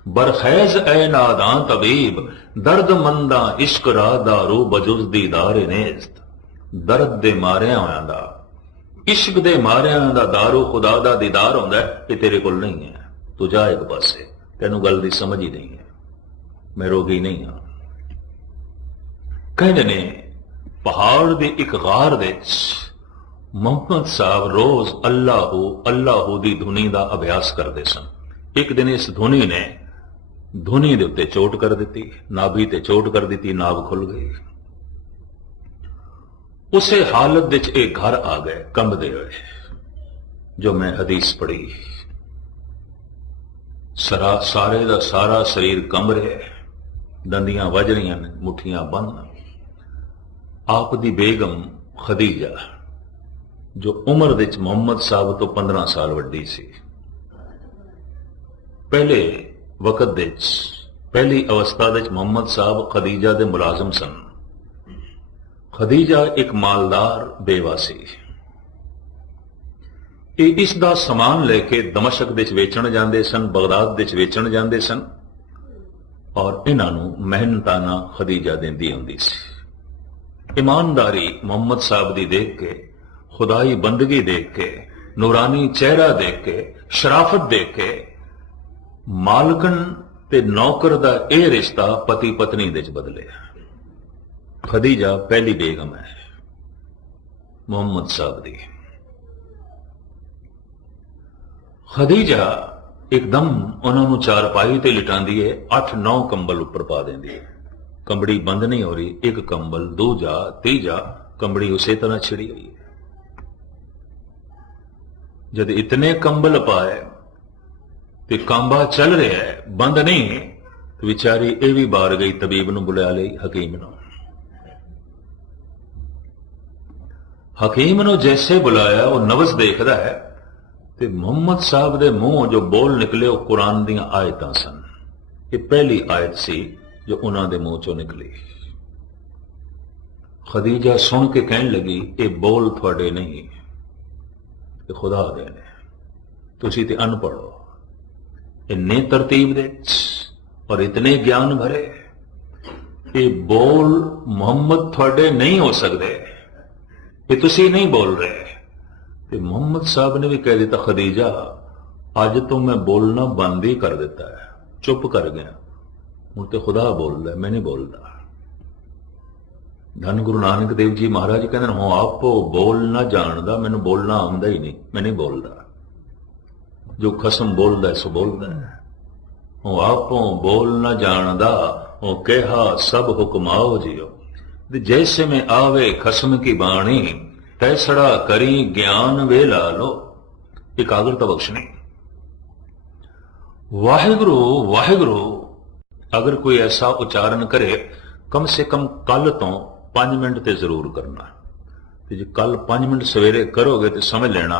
बरखैज ए नादान तबीब, दर्द मंदा इश्क रा दारू बजुज दीदार नेस्त। दर्द दे मारिया होया दा, इश्क दे मारिया दा दारू खुदा दा दीदार होंदा है, ये तेरे कोल नहीं है, तू जा एक पासे, तेनू गल दी समझ ही नहीं है, मैं रोगी नहीं हाँ। कहने ने पहाड़ दे एक गार दे मोहम्मद साहब रोज अल्लाहू अल्लाहू दी धुनी दा अभ्यास करते सन। एक दिन इस धुनी ने धुनी दे उत्ते चोट कर दी, नाभि ते चोट कर दी, नाभ खुल गई। उसे हालत विच एक घर आ गए कंबदे हुए, जो मैं हदीस पढ़ी, सारे का सारा शरीर कंब रहा, दंदियां वज रही ने, मुठियां बंद। आप दी बेगम खदीजा जो उम्र विच मोहम्मद साहब तो 15 साल वड्डी सी, पहले वक्त विच पहली अवस्था विच मोहम्मद साहब खदीजा दे मुलाजम सन। खदीजा एक मालदार बेवा सी, इसका समान लेके दमशक विच वेचण जांदे सन, बगदाद विच वेचण जांदे सन, और इन्हां नूं मेहनताना खदीजा देंदी हुंदी सी। ईमानदारी मोहम्मद साहब दी देख के, खुदाई बंदगी देख के, नूरानी चेहरा देख के, शराफत देख के, मालकन ते नौकर दा यह रिश्ता पति पत्नी दे च बदले। खदीजा पहली बेगम है मोहम्मद साहब दी। खदीजा एकदम उन्होंने चारपाई ते लिटांदी है, 8-9 कंबल उपर पा देंदी है, कंबड़ी बंद नहीं हो रही, एक कंबल दूजा तीजा, कंबड़ी उसे तरह छिड़ी हुई है। जब इतने कंबल पाए ते कांबा चल रहा है, बंद नहीं, तो बेचारी ये भी बार गई, तबीब नूं बुला ली, हकीम नूं। ਹਕੀਮ ਨੂੰ ਜੈਸੇ ਬੁਲਾਇਆ ਉਹ ਨਵਜ਼ ਦੇਖਦਾ ਹੈ ਤੇ ਮੁਹੰਮਦ ਸਾਹਿਬ ਦੇ ਮੂੰਹੋਂ ਜੋ ਬੋਲ ਨਿਕਲੇ ਉਹ ਕੁਰਾਨ ਦੀਆਂ ਆਇਤਾਂ ਸਨ। ਇਹ ਪਹਿਲੀ ਆਇਤ ਸੀ ਜੋ ਉਹਨਾਂ ਦੇ ਮੂੰਹ ਚੋਂ ਨਿਕਲੀ। ਖਦੀਜਾ ਸੁਣ ਕੇ ਕਹਿਣ ਲੱਗੀ, ਇਹ ਬੋਲ ਤੁਹਾਡੇ ਨਹੀਂ, ਇਹ ਖੁਦਾ ਦੇ ਨੇ, ਤੁਸੀਂ ਤੇ ਅਨਪੜ੍ਹ ਹੋ। ਇੰਨੇ ਤਰਤੀਬ ਦੇ ਔਰ ਇਤਨੇ ਗਿਆਨ ਭਰੇ, ਇਹ ਬੋਲ ਮੁਹੰਮਦ ਤੁਹਾਡੇ ਨਹੀਂ ਹੋ ਸਕਦੇ, ਇਹ ਤੁਸੀਂ ਨਹੀਂ ਬੋਲ ਰਹੇ। ਤੇ ਮੁਹੰਮਦ ਸਾਹਿਬ ਨੇ ਵੀ ਕਹਿ ਦਿੱਤਾ, ਖਦੀਜਾ ਅੱਜ ਤੋਂ ਮੈਂ ਬੋਲਣਾ ਬੰਦ ਹੀ ਕਰ ਦਿੱਤਾ ਹੈ, ਚੁੱਪ ਕਰ ਗਿਆ, ਹੁਣ ਤੇ ਖੁਦਾ ਬੋਲਦਾ, ਮੈਂ ਨਹੀਂ ਬੋਲਦਾ। ਧੰਨ ਗੁਰੂ ਨਾਨਕ ਦੇਵ ਜੀ ਮਹਾਰਾਜ ਕਹਿੰਦੇ ਹੋ ਆਪੋ ਬੋਲ ਨਾ ਜਾਣਦਾ, ਮੈਨੂੰ ਬੋਲਣਾ ਆਉਂਦਾ ਹੀ ਨਹੀਂ, ਮੈਂ ਨਹੀਂ ਬੋਲਦਾ। ਜੋ ਖਸਮ ਬੋਲਦਾ ਸੋ ਬੋਲਦਾ ਹੈ। ਉਹ ਆਪੋ ਬੋਲ ਨਾ ਜਾਣਦਾ, ਉਹ ਕਿਹਾ ਸਭ ਹੁਕਮਾਓ ਜਿਓ। जैसे में आवे खसम की बाणी, तैसड़ा करी ज्ञान वे ला लो। एकाग्रता बख्शनी। वाहिगुरु वाहिगुरु अगर कोई ऐसा उच्चारण करे, कम से कम कल तो 5 मिनट ते जरूर करना। ते जे कल 5 मिनट सवेरे करोगे तो समझ लेना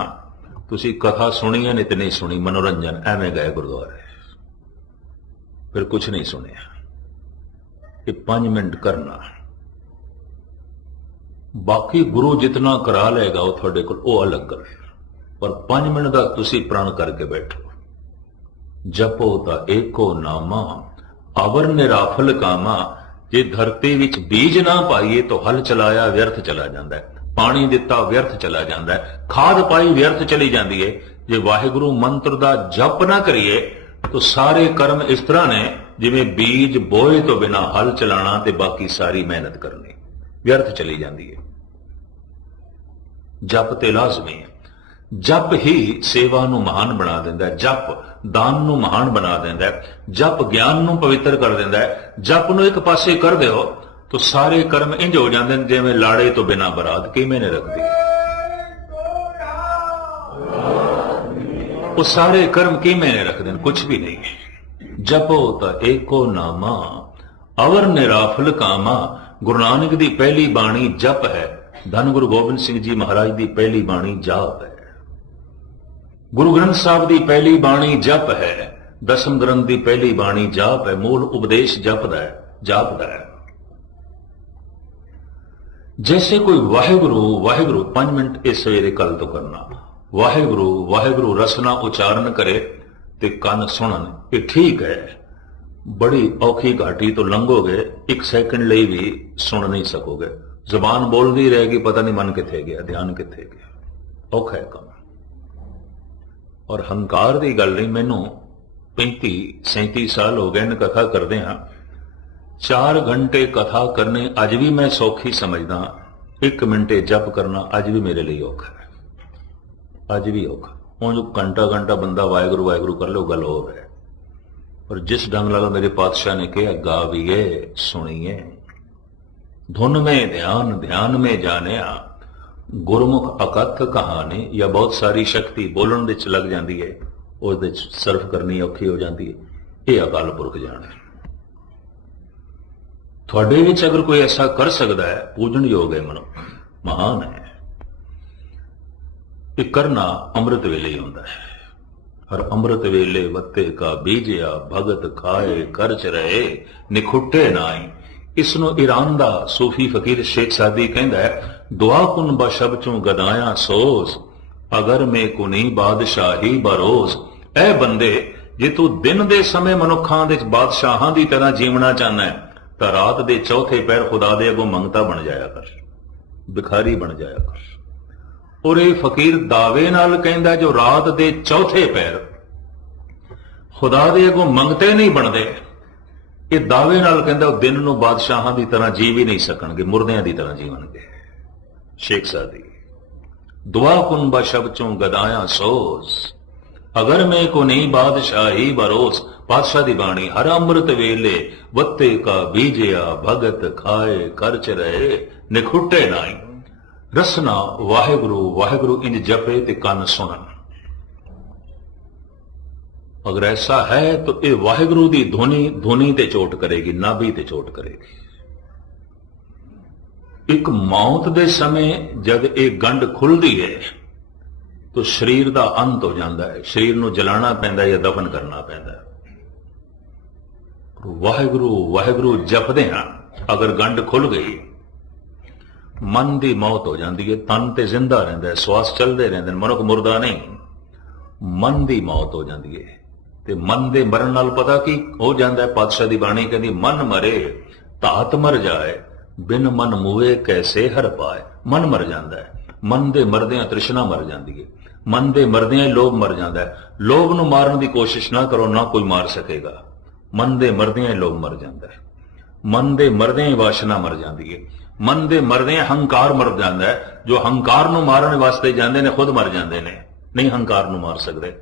तुसी कथा सुनी है नहीं तो नहीं सुनी, मनोरंजन एवं गए गुरुद्वारे, फिर कुछ नहीं सुनिया। ये 5 मिनट करना, बाकी गुरु जितना करा लेगा वो थोड़े को वो अलग कर। पर 5 मिनट का तुसी प्रण करके बैठो। जपो ता एको नामा, अवर निराफल कामा। जे धरती विच बीज ना पाइए तो हल चलाया व्यर्थ चला जाता है, पानी दिता व्यर्थ चला जाता है, खाद पाई व्यर्थ चली जाती है। जे वाहिगुरु मंत्र का जप ना करिए तो सारे कर्म इस तरह ने जिवें बीज बोए तो बिना हल चलाना ते बाकी सारी मेहनत करनी व्यर्थ चली जाती है। जप ते लाजमी है। जप ही सेवा नूं महान बना देंदा है, जप दान नूं महान बना देंदा है, जप ज्ञान नूं पवित्र कर देंदा है। जप नूं एक पासे कर दिओ तो सारे कर्म इंज हो जाते हैं जिवें लाड़े तो बिना बरात की मैंने रख दी। वो सारे कर्म की मैंने रख दें, कुछ भी नहीं। जपो ता एको नामा, अवर निराफल कामा। गुरु नानक दी पहली बाणी जप है। धन गुरु गोबिंद सिंह जी महाराज दी पहली बाणी जाप है। गुरु ग्रंथ साहब दी पहली बाणी जप है। दसम ग्रंथ दी पहली बाणी जाप है। मूल उपदेश जप दा है, जाप दा है। जैसे कोई वाहिगुरु वाहिगुरु 5 मिनट इस सवेरे कल तो करना, वाहिगुरु वाहिगुरु रसना उच्चारण करे ते कन सुनन, ये ठीक है। बड़ी औखी घाटी तो लंघोगे, 1 सेकंड ਲਈ भी सुन नहीं सकोगे। जुबान बोलती रहेगी, पता नहीं मन किथे गया, ध्यान किथे गया, औखा है काम। और हंकार की गल नहीं, मैनू 35-37 साल हो गए इन कथा करदे हां। 4 घंटे कथा करने अज भी मैं सौखी समझदा, 1 मिनटे जप करना अज भी मेरे लिए औखा है, अज भी औखा। उंज घंटा घंटा बंदा वाहिगुरु वाहिगुरु कर लो, गल हो है। और जिस ढंग नाल मेरे पातशाह ने कहा, गाविए सुनिए, धुन में ध्यान ध्यान में जानिया, गुरमुख अकथ कहानी। या बहुत सारी शक्ति बोलण दे च लग जाती है, उहदे च सर्फ करनी औखी हो जाती है। ये अकाल पुरख जाने। थोड़े विच अगर कोई ऐसा कर सकता है, पूजन योग है, मनुख महान है। ये करना अमृत वेले ही होता है। हर अमृत वेले वत्ते का बीजिया, भगत खाए खर्च रहे निखुट्टे नाई। इसनों ईरान दा सूफी फकीर शेख सादी कहता है, दुआ कुन बशब चों गदाया सोज, अगर में कुनी बादशाही बरोज। ऐ बंदे, जे तू दिन दे समय मनुखां दे बादशाहां दी तरह जीवना चाहना है तो रात दे चौथे पैर खुदा दे अगों मंगता बन जाया कर, भिखारी बन जाया कर। और ये फकीर दावे नाल कहंदा, जो रात दे चौथे पैर खुदा दे अगों मंगते नहीं बनते, ये दावे नाल कहंदा दिन नूं बादशाहां दी तरह जी भी नहीं सकणगे, मुर्दियां दी तरह जीवणगे। शेख सादी, दुआ कुन बशब चों गदाया सोज, अगर मैं को नहीं बादशाही बरोस। बादशाह दी बाणी, हर अमृत वेले वत्ते का बीजिया, भगत खाए खर्च रहे निखुट्टे नाई। रसना वाहिगुरु वाहिगुरु इंज जपे ते कन सुनन। अगर ऐसा है तो ये वाहिगुरु दी धुनी धुनी ते चोट करेगी, नाभि ते चोट करेगी। ਇੱਕ ਮੌਤ ਦੇ ਸਮੇਂ ਜਦ ਇਹ ਗੰਢ ਖੁੱਲਦੀ ਹੈ ਤਾਂ ਸਰੀਰ ਦਾ ਅੰਤ ਹੋ ਜਾਂਦਾ ਹੈ, ਸਰੀਰ ਨੂੰ ਜਲਾਣਾ ਪੈਂਦਾ ਜਾਂ ਦਫਨ ਕਰਨਾ ਪੈਂਦਾ। ਵਾਹਿਗੁਰੂ ਵਾਹਿਗੁਰੂ ਜਪਦੇ ਹਾਂ, ਅਗਰ ਗੰਢ ਖੁੱਲ ਗਈ ਮਨ ਦੀ ਮੌਤ ਹੋ ਜਾਂਦੀ ਹੈ। ਤਨ ਤੇ ਜ਼ਿੰਦਾ ਰਹਿੰਦਾ ਹੈ, ਸਵਾਸ ਚੱਲਦੇ ਰਹਿੰਦੇ ਨੇ, ਮਨੁੱਖ ਮੁਰਦਾ ਨਹੀਂ। ਮਨ ਦੀ ਮੌਤ ਹੋ ਜਾਂਦੀ ਹੈ ਤੇ ਮਨ ਦੇ ਮਰਨ ਨਾਲ ਪਤਾ ਕੀ ਹੋ ਜਾਂਦਾ ਹੈ? ਪਾਤਸ਼ਾਹ ਦੀ ਬਾਣੀ ਕਹਿੰਦੀ ਮਨ ਮਰੇ ਧਾਤ ਮਰ ਜਾਏ, ਬਿਨ ਮਨ ਮੂਏ ਕੈਸੇ ਹਰ ਪਾਏ। ਮਨ ਮਰ ਜਾਂਦਾ ਹੈ, ਮਨ ਦੇ ਮਰਦਿਆਂ ਤ੍ਰਿਸ਼ਨਾ ਮਰ ਜਾਂਦੀ ਹੈ, ਮਨ ਦੇ ਮਰਦਿਆਂ ਲੋਭ ਮਰ ਜਾਂਦਾ ਹੈ। ਲੋਭ ਨੂੰ ਮਾਰਨ ਦੀ ਕੋਸ਼ਿਸ਼ ਨਾ ਕਰੋ, ਨਾ ਕੋਈ ਮਾਰ ਸਕੇਗਾ। ਮਨ ਦੇ ਮਰਦਿਆਂ ਲੋਭ ਮਰ ਜਾਂਦਾ ਹੈ, ਮਨ ਦੇ ਮਰਦਿਆਂ ਵਾਸ਼ਨਾ ਮਰ ਜਾਂਦੀ ਹੈ, ਮਨ ਦੇ ਮਰਦਿਆਂ ਹੰਕਾਰ ਮਰ ਜਾਂਦਾ ਹੈ। ਜੋ ਹੰਕਾਰ ਨੂੰ ਮਾਰਨ ਵਾਸਤੇ ਜਾਂਦੇ ਨੇ ਖੁਦ ਮਰ ਜਾਂਦੇ ਨੇ, ਨਹੀਂ ਹੰਕਾਰ ਨੂੰ ਮਾਰ ਸਕਦੇ।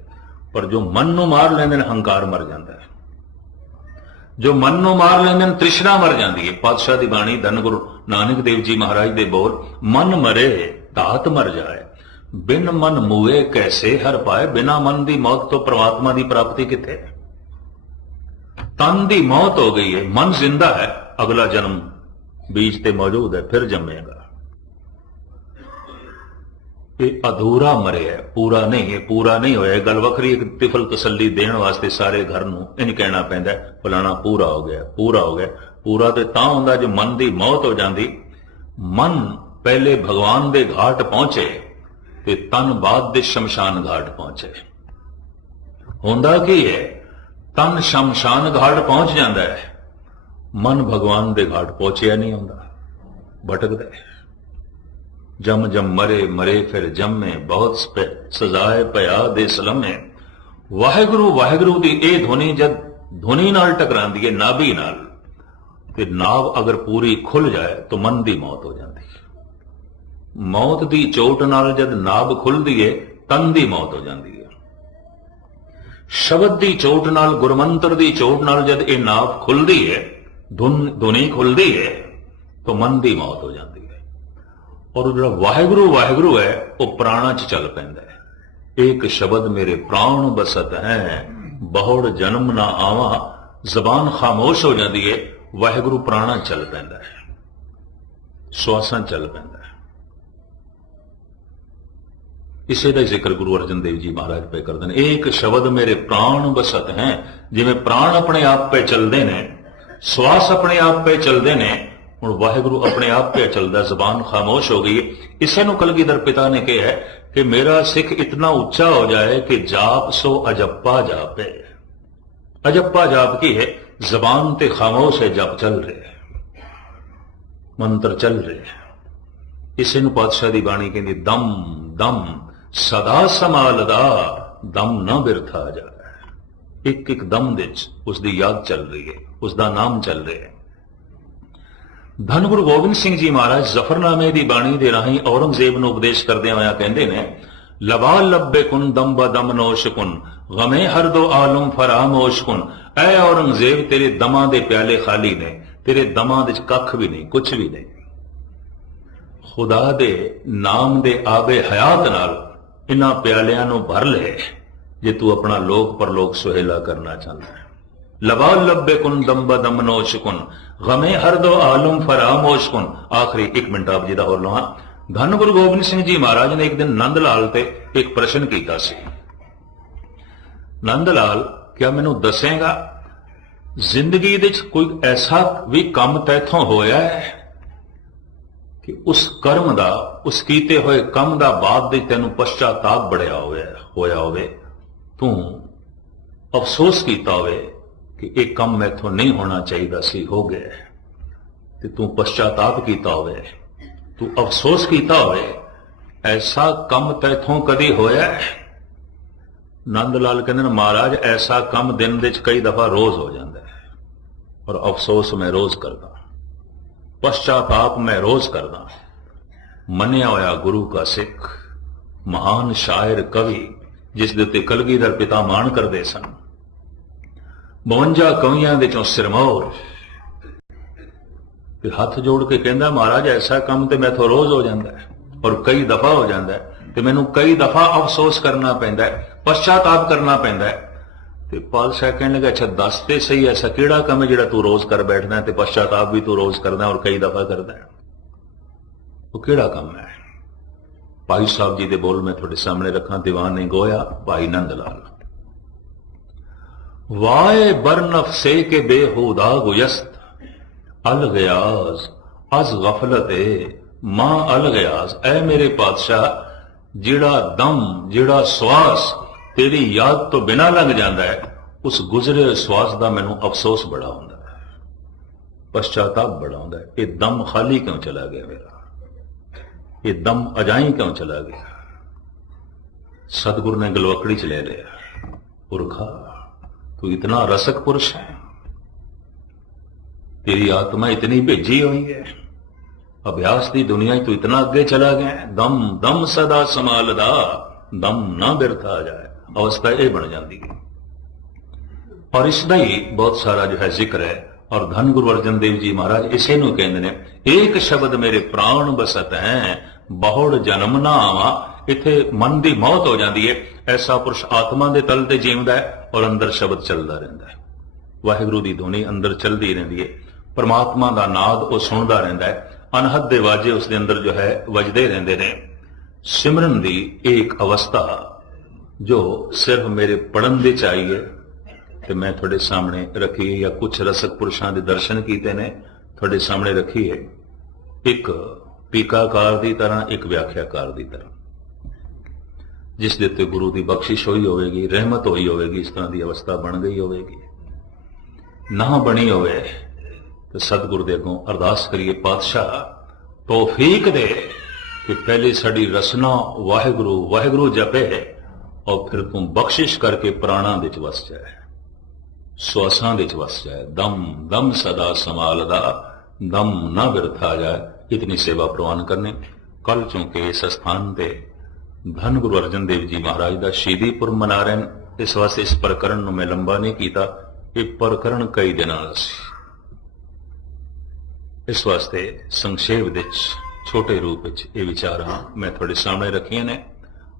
ਪਰ ਜੋ ਮਨ ਨੂੰ ਮਾਰ ਲੈਂਦੇ ਨੇ ਹੰਕਾਰ ਮਰ ਜਾਂਦਾ ਹੈ, ਜੋ ਮਨ ਨੂੰ ਮਾਰ ਲੈਂਦੇ ਨੇ ਤ੍ਰਿਸ਼ਨਾ ਮਰ ਜਾਂਦੀ ਹੈ। ਪਾਤਸ਼ਾਹ ਦੀ ਬਾਣੀ ਧੰਨ ਗੁਰੂ ਨਾਨਕ ਦੇਵ ਜੀ ਮਹਾਰਾਜ ਦੇ ਬੋਲ, ਮਨ ਮਰੇ ਧਾਤ ਮਰ ਜਾਏ, ਬਿਨ ਮਨ ਮੂਏ ਕੈਸੇ ਹਰ ਪਾਏ। ਬਿਨਾ ਮਨ ਦੀ ਮੌਤ ਤੋਂ ਪ੍ਰਮਾਤਮਾ ਦੀ ਪ੍ਰਾਪਤੀ ਕਿੱਥੇ ਹੈ? ਤਨ ਦੀ ਮੌਤ ਹੋ ਗਈ ਹੈ, ਮਨ ਜ਼ਿੰਦਾ ਹੈ, ਅਗਲਾ ਜਨਮ ਬੀਜ ਤੇ ਮੌਜੂਦ ਹੈ, ਫਿਰ ਜੰਮੇਗਾ। ਇਹ ਅਧੂਰਾ ਮਰਿਆ, ਪੂਰਾ ਨਹੀਂ ਹੈ, ਪੂਰਾ ਨਹੀਂ ਹੋਇਆ। ਗੱਲ ਵੱਖਰੀ, ਇੱਕ ਤਿਫਲ ਤਸੱਲੀ ਦੇਣ ਵਾਸਤੇ ਸਾਰੇ ਘਰ ਨੂੰ ਇੰਜ ਕਹਿਣਾ ਪੈਂਦਾ ਫਲਾਣਾ ਪੂਰਾ ਹੋ ਗਿਆ, ਪੂਰਾ ਹੋ ਗਿਆ। ਪੂਰਾ ਤੇ ਤਾਂ ਹੁੰਦਾ ਜੇ ਮਨ ਦੀ ਮੌਤ ਹੋ ਜਾਂਦੀ। ਮਨ ਪਹਿਲੇ ਭਗਵਾਨ ਦੇ ਘਾਟ ਪਹੁੰਚੇ ਤੇ ਤਨ ਬਾਅਦ ਦੇ ਸ਼ਮਸ਼ਾਨ ਘਾਟ ਪਹੁੰਚੇ। ਹੁੰਦਾ ਕੀ ਹੈ? ਤਨ ਸ਼ਮਸ਼ਾਨ ਘਾਟ ਪਹੁੰਚ ਜਾਂਦਾ ਹੈ, ਮਨ ਭਗਵਾਨ ਦੇ ਘਾਟ ਪਹੁੰਚਿਆ ਨਹੀਂ ਹੁੰਦਾ, ਭਟਕਦਾ ਹੈ। ਜਮ ਜਮ ਮਰੇ ਮਰੇ ਫਿਰ ਜੰਮੇ, ਬਹੁਤ ਸਜ਼ਾਏ ਪਿਆ ਦੇ ਸਲਮੇ। ਵਾਹਿਗੁਰੂ ਵਾਹਿਗੁਰੂ ਦੀ ਇਹ ਧੁਨੀ ਜਦ ਧੁਨੀ ਨਾਲ ਟਕਰਾਂਦੀ ਹੈ ਨਾਭੀ ਨਾਲ, ਤੇ ਨਾਭ ਅਗਰ ਪੂਰੀ ਖੁੱਲ ਜਾਏ ਤਾਂ ਮਨ ਦੀ ਮੌਤ ਹੋ ਜਾਂਦੀ ਹੈ। ਮੌਤ ਦੀ ਚੋਟ ਨਾਲ ਜਦ ਨਾਭ ਖੁੱਲਦੀ ਹੈ ਤਨ ਦੀ ਮੌਤ ਹੋ ਜਾਂਦੀ ਹੈ। ਸ਼ਬਦ ਦੀ ਚੋਟ ਨਾਲ, ਗੁਰਮੰਤਰ ਦੀ ਚੋਟ ਨਾਲ ਜਦ ਇਹ ਨਾਭ ਖੁੱਲਦੀ ਹੈ, ਧੁਨੀ ਖੁੱਲਦੀ ਹੈ, ਤਾਂ ਮਨ ਦੀ ਮੌਤ ਹੋ ਜਾਂਦੀ ਹੈ। ਔਰ ਜਿਹੜਾ ਵਾਹਿਗੁਰੂ ਵਾਹਿਗੁਰੂ ਹੈ ਉਹ ਪ੍ਰਾਣਾਂ 'ਚ ਚੱਲ ਪੈਂਦਾ ਹੈ। ਇੱਕ ਸ਼ਬਦ ਮੇਰੇ ਪ੍ਰਾਣ ਬਸਤ ਹੈ, ਬਹੁੜ ਜਨਮ ਨਾ ਆਵਾਂ। ਜ਼ਬਾਨ ਖਾਮੋਸ਼ ਹੋ ਜਾਂਦੀ ਹੈ, ਵਾਹਿਗੁਰੂ ਪ੍ਰਾਣਾਂ 'ਚ ਚੱਲ ਪੈਂਦਾ ਹੈ, ਸਵਾਸਾਂ 'ਚ ਚੱਲ ਪੈਂਦਾ ਹੈ। ਇਸੇ ਦਾ ਜ਼ਿਕਰ ਗੁਰੂ ਅਰਜਨ ਦੇਵ ਜੀ ਮਹਾਰਾਜ ਪੇ ਕਰਦੇ ਨੇ। ਇੱਕ ਸ਼ਬਦ ਮੇਰੇ ਪ੍ਰਾਣ ਬਸਤ ਹੈ। ਜਿਵੇਂ ਪ੍ਰਾਣ ਆਪਣੇ ਆਪ ਪੇ ਚੱਲਦੇ ਨੇ, ਸਵਾਸ ਆਪਣੇ ਆਪ ਪੇ ਚੱਲਦੇ ਨੇ, ਹੁਣ ਵਾਹਿਗੁਰੂ ਆਪਣੇ ਆਪ ਪੇ ਚੱਲਦਾ, ਜ਼ਬਾਨ ਖਾਮੋਸ਼ ਹੋ ਗਈ। ਇਸੇ ਨੂੰ ਕਲਗੀਧਰ ਪਿਤਾ ਨੇ ਕਿਹਾ ਕਿ ਮੇਰਾ ਸਿੱਖ ਇਤਨਾ ਉੱਚਾ ਹੋ ਜਾਏ ਕਿ ਜਾਪ ਸੋ ਅਜੱਪਾ ਜਾਪੇ। ਅਜੱਪਾ ਜਾਪ ਕੀ ਹੈ? ਜ਼ਬਾਨ ਤੇ ਖਾਮੋਸ਼ ਹੈ, ਜਪ ਚੱਲ ਰਿਹਾ ਹੈ, ਮੰਤਰ ਚੱਲ ਰਿਹਾ ਹੈ। ਇਸੇ ਨੂੰ ਪਾਤਸ਼ਾਹ ਦੀ ਬਾਣੀ ਕਹਿੰਦੀ ਦਮ ਦਮ ਸਦਾ ਸੰਭਾਲਦਾ, ਦਮ ਨਾ ਬਿਰਥਾ ਜਾਏ। ਇੱਕ ਇੱਕ ਦਮ ਵਿੱਚ ਉਸ ਦੀ ਯਾਦ ਚੱਲ ਰਹੀ ਹੈ, ਉਸ ਦਾ ਨਾਮ ਚੱਲ ਰਿਹਾ ਹੈ। ਧੰਨ ਗੁਰੂ ਗੋਬਿੰਦ ਸਿੰਘ ਜੀ ਮਹਾਰਾਜ ਜ਼ਫਰਨਾਮੇ ਦੀ ਬਾਣੀ ਦੇ ਰਾਹੀਂ ਔਰੰਗਜ਼ੇਬ ਨੂੰ ਉਪਦੇਸ਼ ਕਰਦਿਆਂ ਹੋਇਆ ਕਹਿੰਦੇ ਨੇ, ਲਵਾ ਲੱਭੇ ਕੁਨ ਦਮ ਬਦਮ ਨੋਸ਼ ਕੁਨ, ਗਮੇ ਹਰ ਦੋ ਆਲਮ ਫਰਾਮੋਸ਼ ਕੁਨ। ਐ ਔਰੰਗਜ਼ੇਬ ਤੇਰੇ ਦਮਾਂ ਦੇ ਪਿਆਲੇ ਖਾਲੀ ਨੇ, ਤੇਰੇ ਦਮਾਂ ਵਿੱਚ ਕੱਖ ਵੀ ਨਹੀਂ, ਕੁਛ ਵੀ ਨਹੀਂ। ਖੁਦਾ ਦੇ ਨਾਮ ਦੇ ਆਬੇ ਹਯਾਤ ਨਾਲ ਇਹਨਾਂ ਪਿਆਲਿਆਂ ਨੂੰ ਭਰ ਲੈ ਜੇ ਤੂੰ ਆਪਣਾ ਲੋਕ ਪਰਲੋਕ ਸੁਹੇਲਾ ਕਰਨਾ ਚਾਹੁੰਦਾ ਹੈ। ਲਵਾ ਲੱਭੇ ਕੁਨ ਦਮ ਬਦਮ ਨੋਸ਼ ਕੁਨ, ਗਮੇ ਹਰ ਦੋ ਆਲਮ ਫਰਾਮੋਸ਼ ਕੁਨ। ਆਖਰੀ 1 ਮਿੰਟ ਆਪ ਜੀ ਦਾ ਹੋਰ ਲਵਾਂ। ਧੰਨ ਗੁਰੂ ਗੋਬਿੰਦ ਸਿੰਘ ਜੀ ਮਹਾਰਾਜ ਨੇ ਇੱਕ ਦਿਨ ਨੰਦ ਲਾਲ ਤੇ ਇੱਕ ਪ੍ਰਸ਼ਨ ਕੀਤਾ ਸੀ। ਨੰਦ ਲਾਲ, ਕਿਆ ਮੈਨੂੰ ਦੱਸੇਗਾ ਜ਼ਿੰਦਗੀ ਵਿੱਚ ਕੋਈ ਐਸਾ ਵੀ ਕੰਮ ਤੈਥੋਂ ਹੋਇਆ ਹੈ ਕਿ ਉਸ ਕਰਮ ਦਾ, ਉਸ ਕੀਤੇ ਹੋਏ ਕੰਮ ਦਾ ਬਾਅਦ ਦੇ ਤੈਨੂੰ ਪਛਤਾਤਾਪ ਬੜਿਆ ਹੋਇਆ ਹੋਵੇ, ਤੂੰ ਅਫਸੋਸ ਕੀਤਾ ਹੋਵੇ ਕਿ ਇਹ ਕੰਮ ਮੈਥੋਂ ਨਹੀਂ ਹੋਣਾ ਚਾਹੀਦਾ ਸੀ, ਹੋ ਗਿਆ, ਤੇ ਤੂੰ ਪਛਤਾਤਾਪ ਕੀਤਾ ਹੋਵੇ, ਤੂੰ ਅਫਸੋਸ ਕੀਤਾ ਹੋਵੇ, ਐਸਾ ਕੰਮ ਤੈਥੋਂ ਕਦੀ ਹੋਇਆ? ਨੰਦ ਲਾਲ ਕਹਿੰਦੇ ਨੇ, ਮਹਾਰਾਜ ਐਸਾ ਕੰਮ ਦਿਨ ਵਿੱਚ ਕਈ ਦਫਾ ਰੋਜ਼ ਹੋ ਜਾਂਦਾ ਹੈ, ਔਰ ਅਫਸੋਸ ਮੈਂ ਰੋਜ਼ ਕਰਦਾ, ਪਛਤਾਤਾਪ ਮੈਂ ਰੋਜ਼ ਕਰਦਾ। ਮੰਨਿਆ ਹੋਇਆ ਗੁਰੂ ਕਾ ਸਿੱਖ, ਮਹਾਨ ਸ਼ਾਇਰ ਕਵੀ, ਜਿਸ ਦੇ ਉੱਤੇ ਕਲਗੀਧਰ ਪਿਤਾ ਮਾਣ ਕਰਦੇ ਸਨ। 52 ਕਵੀਆਂ ਦੇ ਚੋਂ ਸਿਰਮੌਰ, ਤੇ ਹੱਥ ਜੋੜ ਕੇ ਕਹਿੰਦਾ, ਮਹਾਰਾਜ ਐਸਾ ਕੰਮ ਤੇ ਮੈਥੋਂ ਰੋਜ਼ ਹੋ ਜਾਂਦਾ ਹੈ, ਔਰ ਕਈ ਦਫਾ ਹੋ ਜਾਂਦਾ ਹੈ, ਤੇ ਮੈਨੂੰ ਕਈ ਦਫਾ ਅਫਸੋਸ ਕਰਨਾ ਪੈਂਦਾ ਹੈ, ਪਛਤਾਤਾਪ ਕਰਨਾ ਪੈਂਦਾ ਹੈ। ਤੇ ਪਾਤਸ਼ਾਹ ਕਹਿਣ ਲੱਗਾ, ਅੱਛਾ ਦੱਸ ਤੇ ਸਹੀ, ਐਸਾ ਕਿਹੜਾ ਕੰਮ ਹੈ ਜਿਹੜਾ ਤੂੰ ਰੋਜ਼ ਕਰ ਬੈਠਦਾ ਤੇ ਪਛਤਾਤਾਪ ਵੀ ਤੂੰ ਰੋਜ਼ ਕਰਦਾ ਔਰ ਕਈ ਦਫਾ ਕਰਦਾ ਹੈ? ਉਹ ਕਿਹੜਾ ਕੰਮ ਹੈ? ਭਾਈ ਸਾਹਿਬ ਜੀ ਦੇ ਬੋਲ ਮੈਂ ਤੁਹਾਡੇ ਸਾਹਮਣੇ ਰੱਖਾਂ। ਦੀਵਾਨ ਗੋਇਆ ਭਾਈ ਨੰਦ ਲਾਲ। वाए बरनफ से के बेहुदा गुयस्त अल गयाज अज गफलत मां अल गयाज। ऐ मेरे पातशाह, जिहड़ा दम जिहड़ा श्वास तेरी याद तो बिना लंघ जाता है, उस गुजरे श्वास का मैनू अफसोस बड़ा होंदा है, पश्चाताप बड़ा होंदा है। ये दम खाली क्यों चला गया मेरा, ये दम अजाई क्यों चला गया? सतगुरु ने गलवकड़ी च ले लिया। पुरखा तू इतना रसक पुरुष है, तेरी आत्मा इतनी भेजी हुई है, अभ्यास की दुनिया तू इतना अगे चला गया। दम दम सदा संभालदा, दम ना बिरथा जाए, अवस्था यह बन जाती है। और इसका ही बहुत सारा जो है जिक्र है। और धन गुरु अर्जन देव जी महाराज इसे नूं कहंदे ने, एक शब्द मेरे प्राण बसत है, बहुड़ जन्म ना आवा। इत्थे मन की मौत हो जाती है। ऐसा पुरुष आत्मा के तल ते जीवदा है और अंदर शब्द चलता रहता है। वाहिगुरू की धुनी अंदर चलती रहती है, परमात्मा का नाद वो सुनता रहता है, अनहद दे वाजे उसके अंदर जो है वजदे रहते हैं। सिमरन की एक अवस्था जो सिर्फ मेरे पढ़न दे चाहिए तो मैं थोड़े सामने रखी है, या कुछ रसक पुरुषों के दर्शन किए ने थोड़े सामने रखी है। एक टीकाकार की तरह, एक व्याख्याकार की तरह, जिस दे उत्ते गुरु की बख्शिश हुई होगी, रहमत हुई होगी, इस तरह की अवस्था बन गई होगी। ना बनी होवे तो सतगुरु दे अगों अरदास करिए, पातशाह तौफीक दे कि पहले साडी रसना वाहिगुरू वाहिगुरू जपे और फिर तू बख्शिश करके प्राणा दे वस जाए, श्वासां दे वस जाए। दम दम सदा संभालदा, दम ना बिरथा जाए। इतनी सेवा प्रवान करने। कल चूंकि इस स्थान पे धन गुरु अर्जन देव जी महाराज का शहीदी पुरब मना रहे हैं, इस वास्ते इस प्रकरण नूं मैं लंबा नहीं किया। ये प्रकरण कई दिनों का सी, इस वास्ते संक्षेप विच छोटे रूप ये विचारां मैं थोड़े सामने रखिए ने।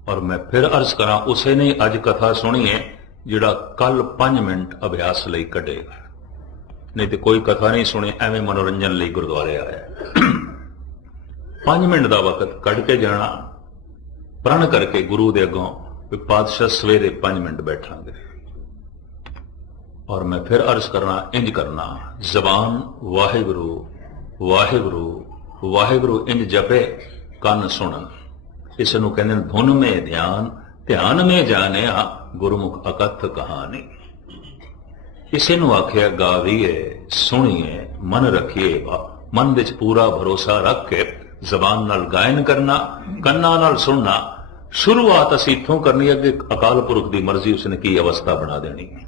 और मैं फिर अर्ज करा, उसे ने अज कथा सुनी है जिहड़ा कल 5 मिनट अभ्यास लई कढेगा, नहीं तो कोई कथा नहीं सुनी, एवं मनोरंजन लई गुरुद्वारे आया। 5 मिनट का वक्त कढ़ के जाना, प्रण करके गुरु दे अगों भी पातशाह सवेरे 5 मिनट बैठांगे। और मैं फिर अर्ज करना, इंज करना, जबान वाहिगुरू वाहिगुरू वाहिगुरू इंज जपे, कन सुन। इस नूं कहंदे ने धुन में ध्यान, ध्यान में जानिया गुरुमुख अकथ कहानी। इसे नूं आखिया गावीए सुणीए मन रखिए, मन विच पूरा भरोसा रख के जबान नाल गायन करना, कन्ना नाल सुनना। शुरुआत असीं इत्थों करनी है कि अकाल पुरख की मर्जी उसने की अवस्था बना देनी है।